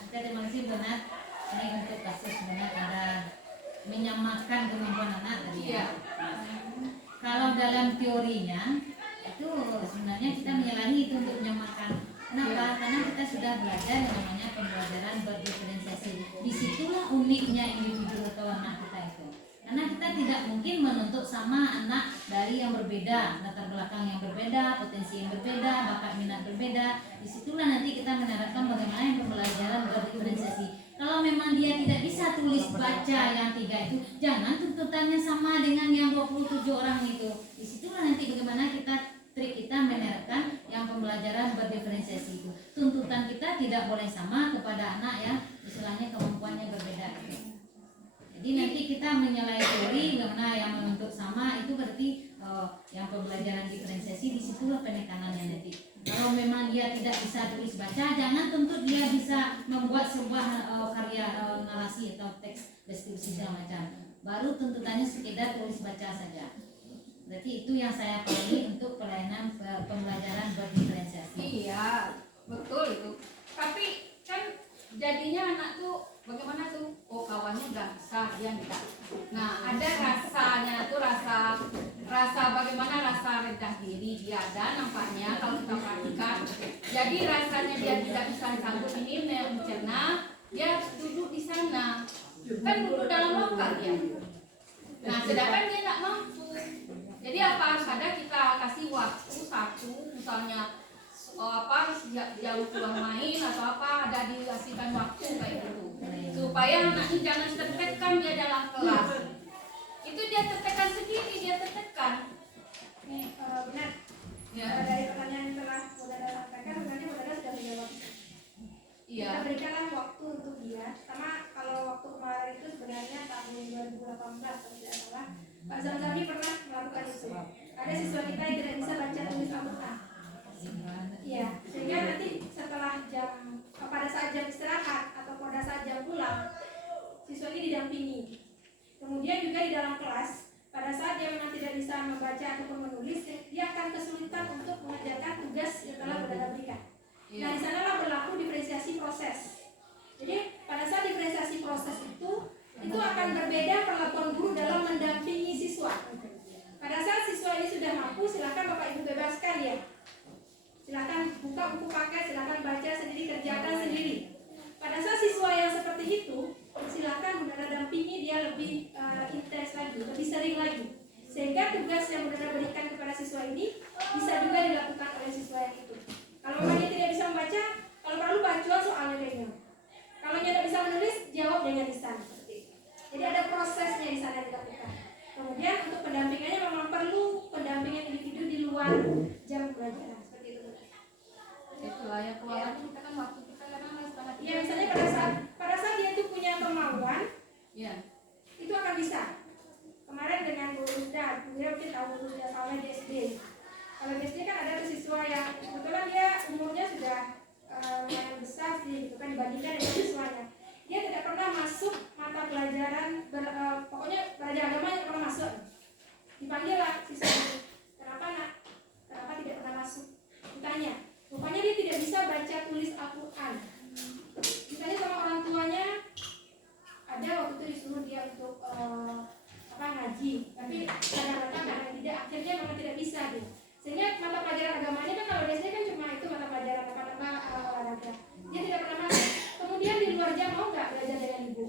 Kita terima kasih Bu Nat. Ini untuk kasus Bu Nat ada menyamakan kemampuan anak tadi. Iya. Kalau dalam teorinya itu sebenarnya kita menyalahi itu untuk menyamakan. Kenapa? Karena kita sudah belajar yang namanya pembelajaran berdiferensiasi. Disitulah uniknya individu atau anak kita itu. Karena kita tidak mungkin menuntut sama anak dari yang berbeda, latar belakang yang berbeda, potensi yang berbeda, bakat minat berbeda. Disitulah nanti kita menerapkan bagaimana yang pembelajaran berdiferensiasi. Kalau memang dia tidak bisa tulis baca yang 3 itu, jangan tuntutannya sama dengan yang 27 orang itu. Disitulah nanti bagaimana trik kita menerapkan yang pembelajaran berdiferensiasi itu. Tuntutan kita tidak boleh sama kepada anak yang istilahnya kemampuannya berbeda. Jadi nanti kita menyalahi teori bagaimana yang menuntut sama itu berarti yang pembelajaran diferensiasi disitulah penekanannya nanti. Kalau memang dia tidak bisa tulis baca, jangan tuntut dia bisa membuat sebuah karya narasi atau teks deskripsi segala macam. Baru tuntutannya sekedar tulis baca saja. Berarti itu yang saya pahami untuk pelayanan pembelajaran berdiferensiasi. Iya, betul itu. Tapi kan jadinya anak tuh bagaimana tuh? Oh kawannya udah bisa, dia enggak. Nah ada rasanya tuh rasa bagaimana rasa rendah diri dia ada nampaknya kalau kita perhatikan. Jadi rasanya dia tidak bisa sanggup ini mencerna, dia harus duduk di sana. Kan duduk dalam lokal dia. Nah sedangkan dia tidak mampu. Jadi apa harus ada kita kasih waktu satu misalnya jauh pulang main atau apa ada dikasihkan waktu kayak gitu supaya anak ini jangan tertekan dia dalam kelas. Itu dia tertekan sendiri, dia tertekan. Nih, benar. Ya. Dari pertanyaan yang telah Bu Dada sampaikan, sebenarnya Bu Dada sudah menjawab. Iya. Kita berikanlah waktu untuk dia. Sama kalau waktu kemarin itu sebenarnya tahun 2018 kalau tidak salah, Pak Zamzami pernah melakukan itu. Ada siswa kita yang tidak bisa baca tulis Al-Quran. Iya, sehingga nanti setelah pada saat jam istirahat atau pada saat jam pulang, siswa ini didampingi. Kemudian juga di dalam kelas, pada saat dia memang tidak bisa membaca ataupun menulis, dia akan kesulitan untuk mengerjakan tugas yang telah Bu Dada berikan. Nah, di sanalah berlaku diferensiasi proses. Jadi pada saat diferensiasi proses itu akan berbeda perlakuan guru dalam mendampingi siswa. Pada saat siswa ini sudah mampu, silakan Bapak Ibu bebaskan ya. Silakan buka buku paket, silakan baca sendiri, kerjakan sendiri. Pada saat siswa yang seperti itu, silakan Bu Dada dampingi dia lebih intens lagi, lebih sering lagi. Sehingga tugas yang Bu Dada berikan kepada siswa ini bisa juga dilakukan oleh siswa yang itu. Kalau memang dia tidak bisa membaca, kalau perlu baca soalnya dengan. Kalau dia tidak bisa menulis, jawab dengan lisan. Jadi ada prosesnya di sana dilakukan. Kemudian untuk pendampingannya memang perlu pendampingan individu di luar jam pelajaran. Itulah yang keluar kita kan waktu kita kadang sangat. Ya misalnya pada saat dia itu punya kemauan, ya itu akan bisa. Kemarin dengan Bu Rusda, dia mungkin tahu Bu Rusda soalnya di SD. Kalau di SD kan ada tuh siswa yang kebetulan dia umurnya sudah lumayan besar sih, gitu kan dibandingkan dengan siswanya. Dia tidak pernah masuk mata pelajaran, pokoknya pelajaran agama tidak pernah masuk. Dipanggil lah siswa ini, kenapa nak? Kenapa tidak pernah masuk? Ditanya. Rupanya dia tidak bisa baca tulis Al-Quran. Ditanya sama orang tuanya, ada waktu itu disuruh dia untuk ngaji, tapi kadang-kadang tidak, akhirnya memang tidak bisa dia. Sehingga mata pelajaran agamanya kan kalau biasanya kan cuma itu mata pelajaran olahraga. Dia tidak pernah masuk. Kemudian di luar jam mau nggak belajar dengan ibu?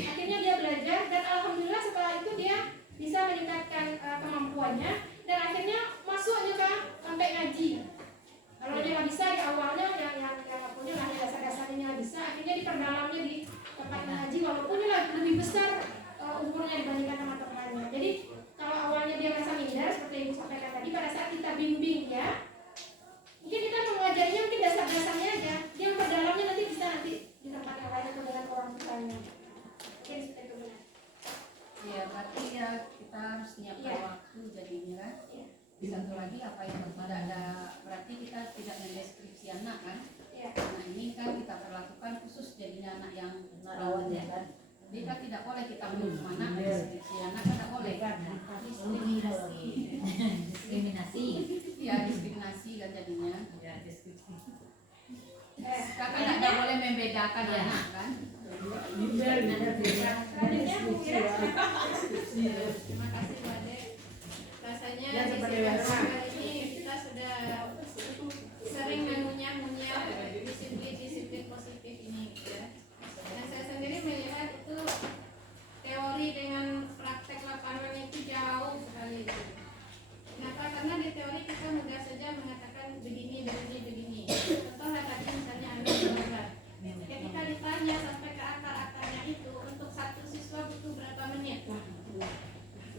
Akhirnya dia belajar dan alhamdulillah setelah itu dia bisa meningkatkan kemampuannya dan akhirnya masuk juga sampai ngaji. Kalau dia nggak bisa di awalnya yang punya lah dasar-dasarnya nggak bisa, akhirnya diperdalamnya di tempat ngaji walaupun dia lebih besar umurnya dibandingkan sama temannya. Jadi kalau awalnya dia merasa minder seperti yang ibu sampaikan tadi, pada saat kita bimbing ya, mungkin kita mengajarinya mungkin dasar-dasarnya aja, dia memperdalamnya nanti bisa di tempat yang lain atau dengan orang tuanya. Mungkin seperti itu. Iya, berarti ya kita harus menyiapkan waktu jadinya kan. Iya. Satu lagi apa yang ada berarti kita tidak mendeskripsi anak kan? Iya. Nah ini kan kita perlakukan khusus jadinya anak yang Rawan ya kan. Jadi kan tidak boleh kita mendukung anak deskripsi anak kan tidak boleh. Diskriminasi. Diskriminasi. Ya diskriminasi kan jadinya. Ya, deskripsi. Kakak tidak boleh membedakan anak kan? Terima kasih Bu Ade. Rasanya Ya, di seperti sidang biasa. kali ini kita sudah sering mengunyah-ngunyah disiplin positif ini ya. Dan saya sendiri melihat itu teori dengan praktek lapangan itu jauh sekali. Kenapa? Karena di teori kita mudah saja mengatakan begini. Contohlah tadi misalnya ambil gambar. Ketika ditanya sampai ke akar-akarnya itu untuk satu siswa butuh berapa menit?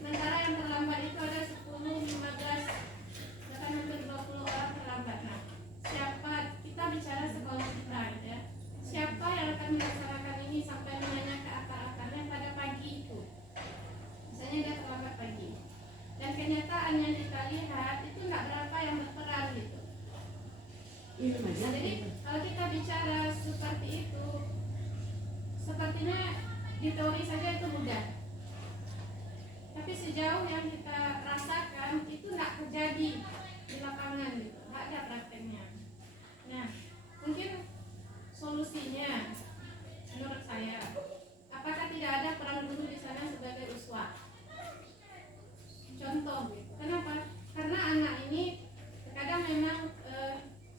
Sementara yang terlambat itu ada 10, 15, bahkan hampir 20 orang terlambat. Nah, siapa kita bicara sekolah kita ya? Siapa yang akan melaksanakan ini sampai menanya ke akar-akarnya pada pagi itu? Misalnya dia terlambat pagi. Dan kenyataan yang kita lihat itu nggak berapa yang berperan gitu. Nah, jadi kalau kita bicara seperti itu, sepertinya di teori saja itu mudah. Tapi sejauh yang kita rasakan itu nggak terjadi di lapangan gitu, nggak ada prakteknya. Nah, mungkin solusinya menurut saya, apakah tidak ada peran guru di sana sebagai uswah? Contoh gitu. Kenapa? Karena anak ini terkadang memang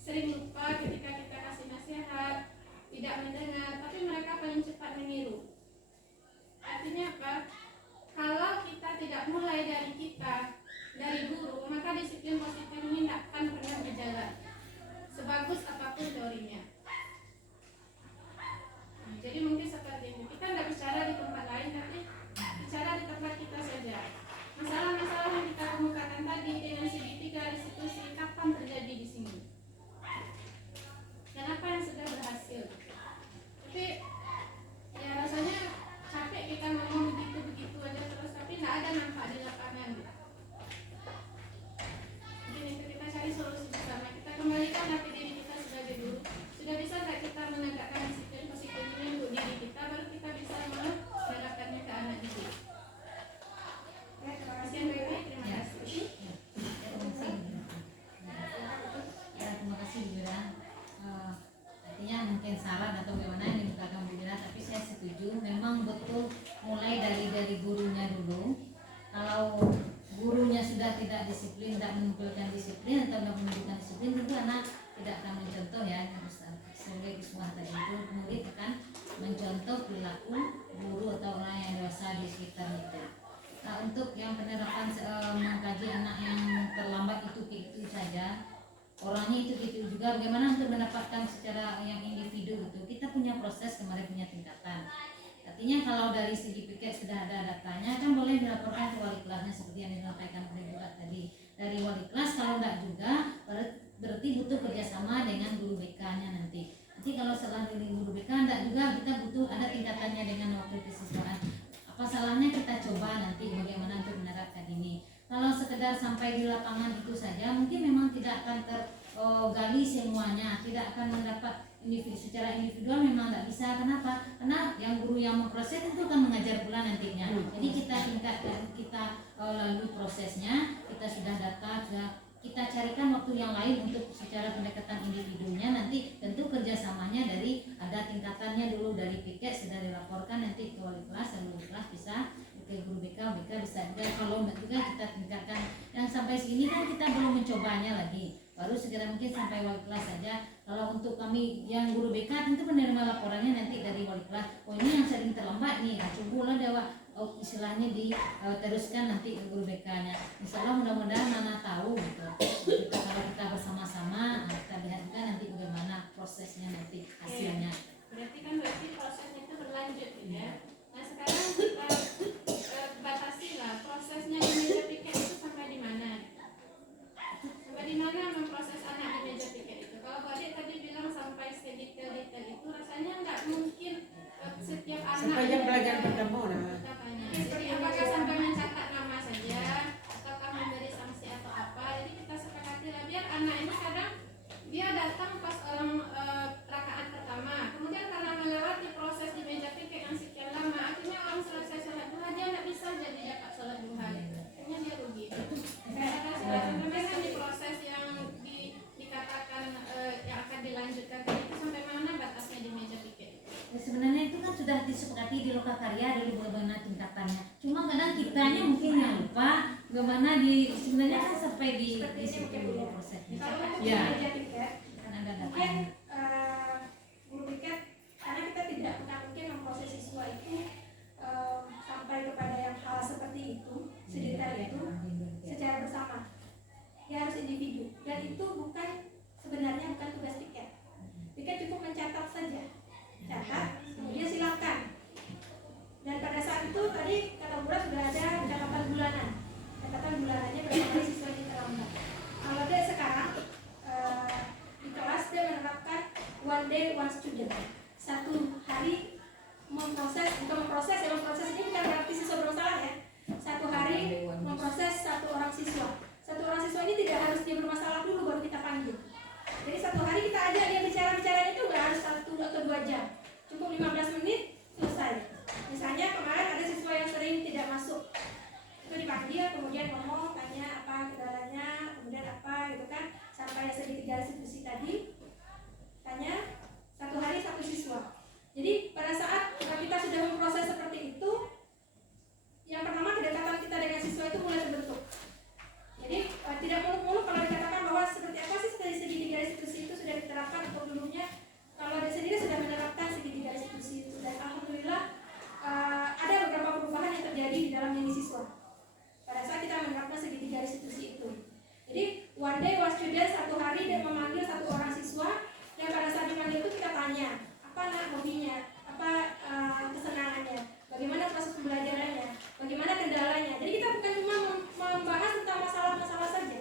sering lupa ketika kita kasih nasihat, tidak mendengar, tapi mereka paling cepat meniru. Artinya apa? Kalau kita tidak mulai dari kita, dari guru, maka disiplin positif ini tidak akan pernah berjalan sebagus apapun teorinya. Jadi mungkin seperti ini. Kita nggak bicara di tempat lain, tapi bicara di tempat kita saja. Masalah-masalah yang kita kemukakan tadi dengan segitiga restitusi kapan terjadi di sini? Dan apa yang sudah berhasil? Tapi ya rasanya capek kita ngomong begitu aja terus, tapi nggak ada manfaat di lapangan. Jadi kita cari solusi bersama. Kita kembalikan hati diri kita sebagai guru. Sudah bisa nggak kita menegakkan disiplin positif ini untuk diri kita, baru kita bisa menerapkannya ke anak didik. Ya, terima kasih yang baik-baik. Terima kasih. Ya, terima kasih Bu Mira. Artinya mungkin saran atau bagaimana yang dimukakan Bu Mira, tapi saya setuju. Memang betul mulai dari gurunya dulu. Kalau gurunya sudah tidak disiplin, tidak menunjukkan disiplin atau tidak menunjukkan disiplin, tentu anak tidak akan mencontoh ya. Sebagai uswah tadi itu murid akan mencontoh perilaku guru atau orang yang dewasa di sekitar itu. Nah, untuk yang penerapan mengkaji anak yang terlambat itu saja, orangnya itu juga, bagaimana untuk mendapatkan secara yang individu itu, kita punya proses, kemarin punya tingkatan. Artinya kalau dari segi piket sudah ada datanya, kan boleh dilaporkan ke wali kelasnya seperti yang disampaikan oleh Bu tadi. Dari wali kelas kalau enggak juga, berarti butuh kerjasama dengan guru BK-nya nanti. Nanti kalau setelah dari guru BK enggak juga, kita butuh ada tingkatannya dengan wakil kesiswaan. Apa salahnya kita coba nanti bagaimana untuk menerapkan ini. Kalau sekedar sampai di lapangan itu saja, mungkin memang tidak akan tergali semuanya, tidak akan mendapat secara individual, memang tidak bisa. Kenapa? Karena yang guru yang memproses itu akan mengajar pula nantinya. Jadi kita tingkatkan, kita lalui prosesnya, kita sudah data, sudah kita carikan waktu yang lain untuk secara pendekatan individunya. Nanti tentu kerjasamanya dari ada tingkatannya dulu, dari piket sudah dilaporkan nanti ke wali kelas, dan wali kelas bisa ke guru BK bisa juga. Kalau enggak juga kita tingkatkan. Yang sampai sini kan kita belum mencobanya lagi, baru segera mungkin sampai wali kelas saja. Kalau untuk kami yang guru BK tentu menerima laporannya nanti dari wali kelas. Oh ini yang sering terlambat nih, coba dewa istilahnya diteruskan nanti ke guru BK-nya. Misalnya mudah-mudahan mana tahu gitu. Kalau kita bersama-sama, kita lihat juga nanti bagaimana prosesnya nanti hasilnya. Berarti prosesnya itu berlanjut ya. Nah sekarang kita batasilah prosesnya di meja piket itu sampai di mana? Sampai di mana memproses anak di meja piket itu? Kalau Pak Adik tadi bilang sampai sedetail-detail itu, rasanya nggak mungkin setiap anak. Sampai jam pelajaran pertama nah. Jadi apakah sampai mencatat nama saja, ataukah memberi sanksi atau apa? kitanya mungkin yang lupa gimana di sebenarnya kan sampai di Seperti ini mungkin Bu, ya. prosesnya. Kalau untuk Ya. meja tiket, Kan ada mungkin datanya. guru tiket karena kita tidak akan mungkin memproses siswa itu sampai kepada yang hal seperti itu, sedetail itu secara bersama. Dia harus individu dan itu sebenarnya bukan tugas tiket. Tiket cukup mencatat saja, catat, kemudian silakan. Dan pada saat itu tadi kata Bura sudah ada catatan bulanan. Catatan bulanannya berapa kali siswa ini terlambat. Kalau dia sekarang di kelas dia menerapkan one day one student. Satu hari memproses ini bukan berarti siswa bermasalah ya. Satu hari memproses satu orang siswa. Satu orang siswa ini tidak harus dia bermasalah dulu baru kita panggil. Jadi satu hari kita ajak dia bicara itu nggak harus 1 atau 2 jam. Cukup 15 menit selesai. Misalnya kemarin ada siswa yang sering tidak masuk, itu dipanggil kemudian ngomong, tanya apa kendalanya, kemudian apa gitu kan, sampai segitiga institusi tadi tanya, satu hari satu siswa. Jadi pada saat kita sudah memproses seperti itu, yang pertama kedekatan kita dengan siswa itu mulai terbentuk. Jadi tidak muluk-muluk kalau dikatakan bahwa seperti apa sih segitiga institusi itu sudah diterapkan untuk dulunya. Kalau dia sendiri sudah menerapkan segitiga institusi itu dan alhamdulillah ada beberapa perubahan yang terjadi di dalam diri siswa pada saat kita menerapkan segitiga institusi itu. Jadi one day one student, satu hari dia memanggil satu orang siswa dan pada saat dipanggil itu kita tanya apa hobinya, apa kesenangannya, bagaimana proses pembelajarannya, bagaimana kendalanya. Jadi kita bukan cuma membahas tentang masalah-masalah saja,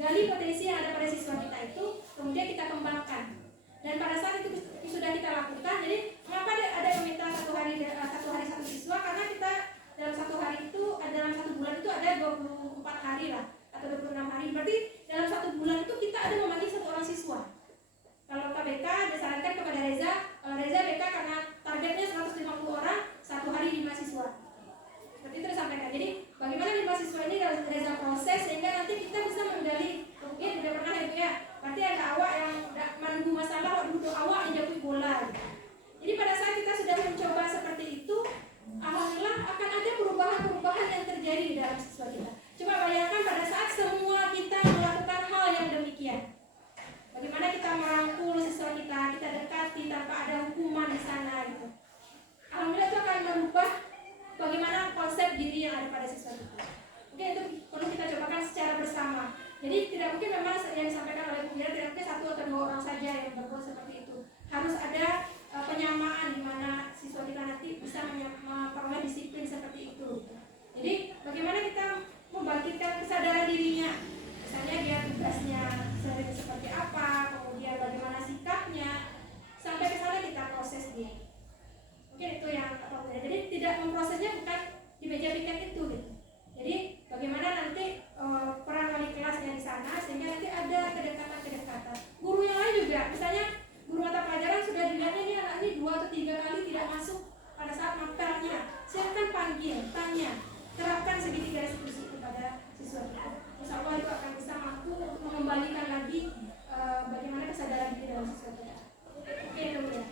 gali potensi yang ada pada siswa kita itu kemudian kita kembangkan. Dan pada saat itu sudah kita lakukan. Jadi mengapa ada yang minta satu hari satu siswa? Karena kita dalam satu hari itu, dalam satu bulan itu ada 24 hari lah atau 26 hari. Berarti dalam satu bulan itu kita ada memanggil satu orang siswa. Kalau KBK disarankan kepada Reza BK karena targetnya 150 orang, satu hari 5 siswa. Seperti itu disampaikan. Jadi bagaimana 5 siswa ini Reza proses sehingga nanti kita bisa menggali. Mungkin tidak pernah itu ya. Berarti ada awak yang menunggu masalah, duduk awak yang jatuh bola. Jadi pada saat kita sudah mencoba seperti itu, alhamdulillah akan ada perubahan-perubahan yang terjadi di dalam siswa kita. Coba bayangkan pada saat semua kita melakukan hal yang demikian. Bagaimana kita merangkul siswa kita dekati tanpa ada hukuman di sana gitu. Alhamdulillah itu akan merubah bagaimana konsep diri yang ada pada siswa kita. Mungkin itu perlu kita cobakan secara bersama. Jadi tidak mungkin memang yang disampaikan oleh Bu Mira tidak mungkin 1 atau 2 orang saja yang berbuat seperti itu. Harus ada penyamaan di mana siswa kita nanti bisa memperoleh disiplin seperti itu. Jadi bagaimana kita membangkitkan kesadaran dirinya. Misalnya dia tugasnya sering seperti apa, kemudian bagaimana sikapnya, sampai ke sana kita proses dia. Mungkin itu yang jadi tidak memprosesnya bukan di meja piket itu gitu. Jadi bagaimana nanti peran wali kelasnya di sana sehingga nanti ada kedekatan. Guru yang lain juga, misalnya guru mata pelajaran sudah dilihatnya ini anak ini 2 atau 3 kali tidak masuk pada saat mapelnya. Silakan panggil, tanya, terapkan segitiga institusi kepada siswa kita. Insya Allah itu akan bisa mampu untuk mengembalikan lagi bagaimana kesadaran diri dalam siswa kita. Oke, itu ya.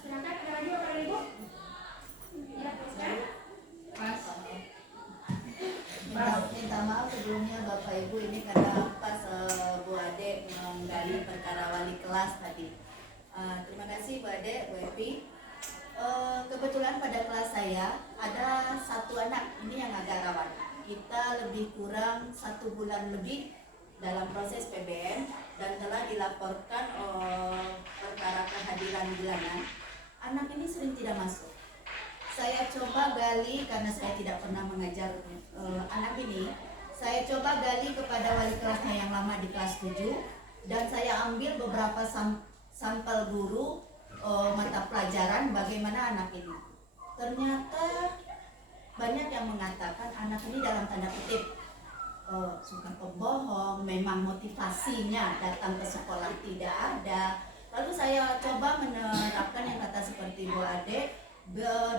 Silakan ada lagi Bapak Ibu. Ya, teruskan. Minta maaf sebelumnya Bapak Ibu ini karena pas Bu Ade menggali perkara wali kelas tadi. Terima kasih Bu Ade, Bu Evi. Kebetulan pada kelas saya ada 1 anak ini yang agak rawan. Kita lebih kurang 1 bulan lebih dalam proses PBM dan telah dilaporkan perkara kehadiran bulanan. Anak ini sering tidak masuk. Saya coba gali karena saya tidak pernah mengajar anak ini. Saya coba gali kepada wali kelasnya yang lama di kelas 7 dan saya ambil beberapa sampel guru mata pelajaran bagaimana anak ini. Ternyata banyak yang mengatakan anak ini dalam tanda kutip suka pembohong, memang motivasinya datang ke sekolah tidak ada. Lalu saya coba menerapkan yang kata seperti Bu Ade,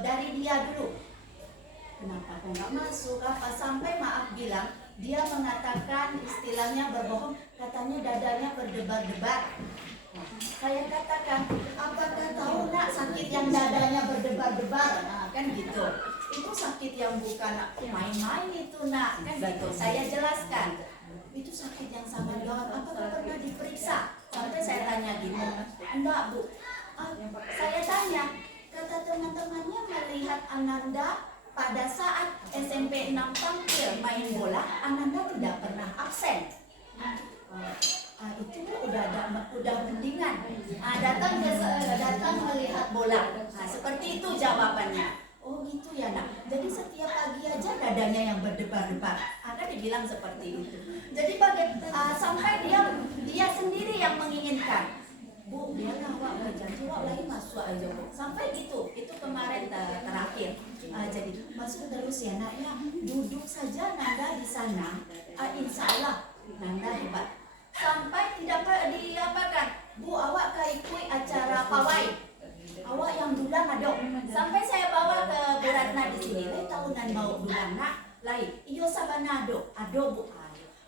dari dia dulu. Kenapa kok nggak masuk apa sampai maaf bilang dia mengatakan istilahnya berbohong, katanya dadanya berdebar-debar. Saya katakan, apakah tahu nak sakit yang dadanya berdebar-debar? Nah, kan gitu. itu sakit yang bukan main-main itu nak, kan gitu. Saya jelaskan itu sakit yang sangat gawat. Apakah pernah diperiksa? Sampai saya tanya gitu, enggak bu. Saya tanya, kata teman-temannya melihat Ananda pada saat SMP 6 tampil main bola, Ananda tidak pernah absen. Itu udah mendingan. Datang melihat bola. Seperti itu jawabannya. Oh gitu ya nak. Jadi setiap pagi aja dadanya yang berdebar-debar. Ada dibilang seperti itu. Jadi sampai dia sendiri yang menginginkan. Bu, dia awak berjanji awak lagi masuk aja bu. Sampai gitu. Itu kemarin terakhir. Jadi masuk terus ya nak ya. Duduk saja Nanda di sana. Insya Allah Nanda hebat. Sampai tidak diapakan. Bu, awak ikut acara pawai. Awak yang dulang ada. Sampai saya bawa ke Bu Ratna di sini. Lai tahunan bawa dulang nak. Lai, iyo sabana ado bu.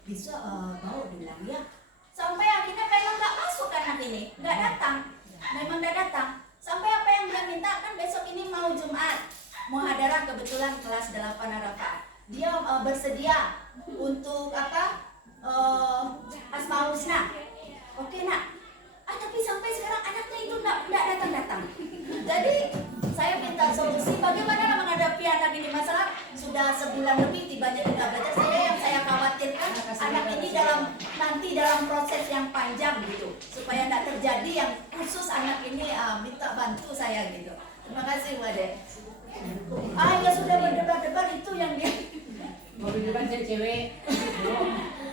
Bisa bawa dulang ya. Sampai akhirnya memang nggak masuk anak ini, nggak datang. Memang nggak datang. Sampai apa yang dia minta kan besok ini mau Jumat. Muhadarah kebetulan kelas 8 Arafah. Dia bersedia untuk Asmaul Husna. Oke nak. Tapi sampai sekarang anaknya itu nggak datang. Jadi saya minta solusi bagaimana menghadapi anak ini. Masalah sudah sebulan lebih tibanya tidak belajar. Saya khawatirkan anak ini nanti dalam proses yang panjang gitu, supaya tidak terjadi yang khusus anak ini minta bantu saya gitu. Terima kasih Bu Ade. Ya sudah berdebar-debar itu yang dia. Mau debat cewek.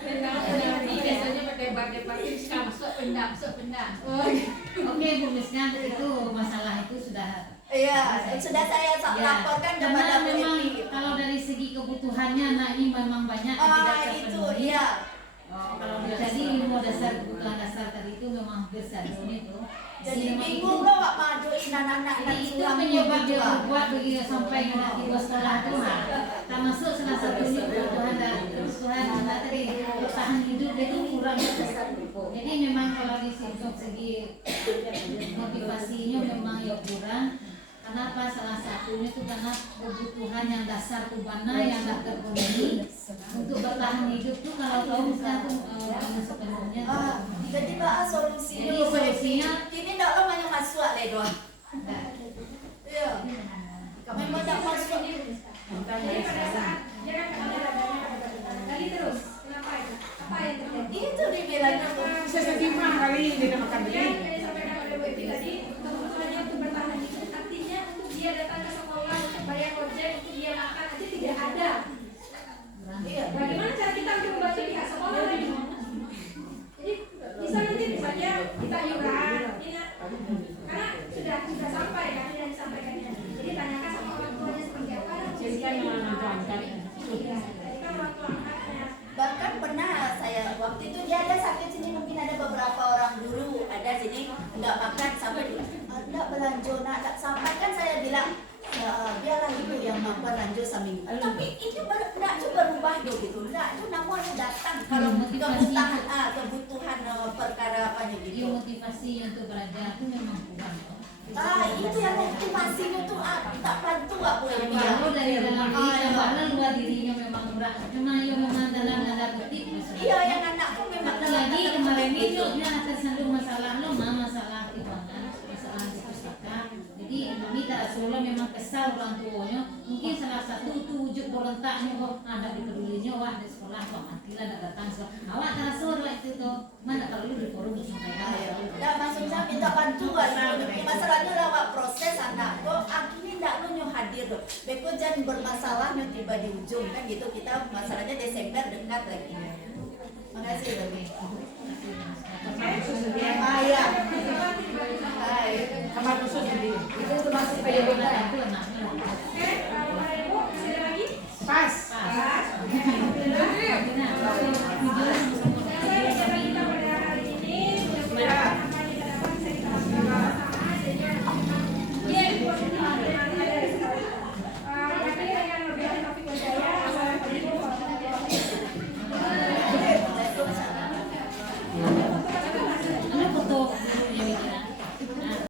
Ini biasanya berdebar-debar suka masuk pendam. Oke Bu Misna, itu masalah itu sudah. Iya, sudah saya laporkan kepada Bu memang Epi. kalau dari segi kebutuhannya anak ini memang banyak yang tidak Itu terpenuhi. iya. Kalau jadi ilmu dasar kebutuhan dasar tadi itu memang hampir seadanya itu. Jadi bingung loh Pak maduin anak-anak Jadi itu penyebab dia berbuat begitu sampai nggak di sekolah itu. Termasuk salah satunya kebutuhan anak tadi bertahan hidup itu kurang. Jadi memang kalau di segi motivasinya memang ya kurang. Kenapa? Salah satunya itu karena kebutuhan yang dasar tubuhnya yang tidak terpenuhi. Untuk bertahan hidup tuh kalau tahu misalnya tuh sepenuhnya. Jadi Mbak solusinya. Jadi solusinya Ini tidak lo banyak masuk le doang. Iya. Memang tidak masuk. Jadi pada saat dia kan tadi terus, kenapa itu? Apa yang terjadi? Itu dibilang itu. Sesetimah kali dia makan Yang begini. yang disampaikan oleh Bu Epi tadi, kebutuhannya untuk bertahan hidup, artinya untuk dia datang ke sekolah, untuk bayar ojek, untuk dia makan aja tidak ada. Iya. Bagaimana cara kita untuk membantu pihak sekolah lagi? Jadi bisa nanti misalnya kita iuran, karena sudah sampai kan yang disampaikannya. Jadi tanyakan sama orang tuanya seperti apa. Jadi kan yang angkat. Iya, jadi kan orang tua angkatnya. Bahkan pernah saya waktu itu dia ada sakit sini, mungkin ada beberapa orang dulu ada jadi nggak makan sampai nggak belanja nak sampai kan saya bilang biarlah ibu yang makan lanjut seminggu. Tapi ini nggak coba rubah gitu, nggak itu namanya datang kalau kebutuhan perkara apanya Jadi gitu. motivasi untuk belajar itu memang kurang. Itu yang motivasinya tuh tak bantu aku yang dia. Kalau dari dalam diri, karena luar dirinya memang kurang. Memang ia memang dalam tanda kutip. Iya yang anakku memang dalam Jadi tanda kemarin kutip itu dia tersandung masalah lama, masalah timbangan, masalah pustaka. Jadi kami tak solo memang kesal orang tuanya. Mungkin salah satu itu wujud berontaknya, ada dipedulinya, wah di sekolah kok matilah nak datang sekolah. Awak terasa waktu itu mana kalau lu di forum disampaikan. Nah, maksud saya minta bantuan. Masalahnya lewat proses anak. Kok akhirnya tidak lu hadir tuh. Beko jangan bermasalah tiba di ujung kan gitu. Kita masalahnya Desember dekat lagi. Makasih lebih. Iya. Hai. Kamar khusus sendiri. Itu termasuk PDB itu anaknya. Oke,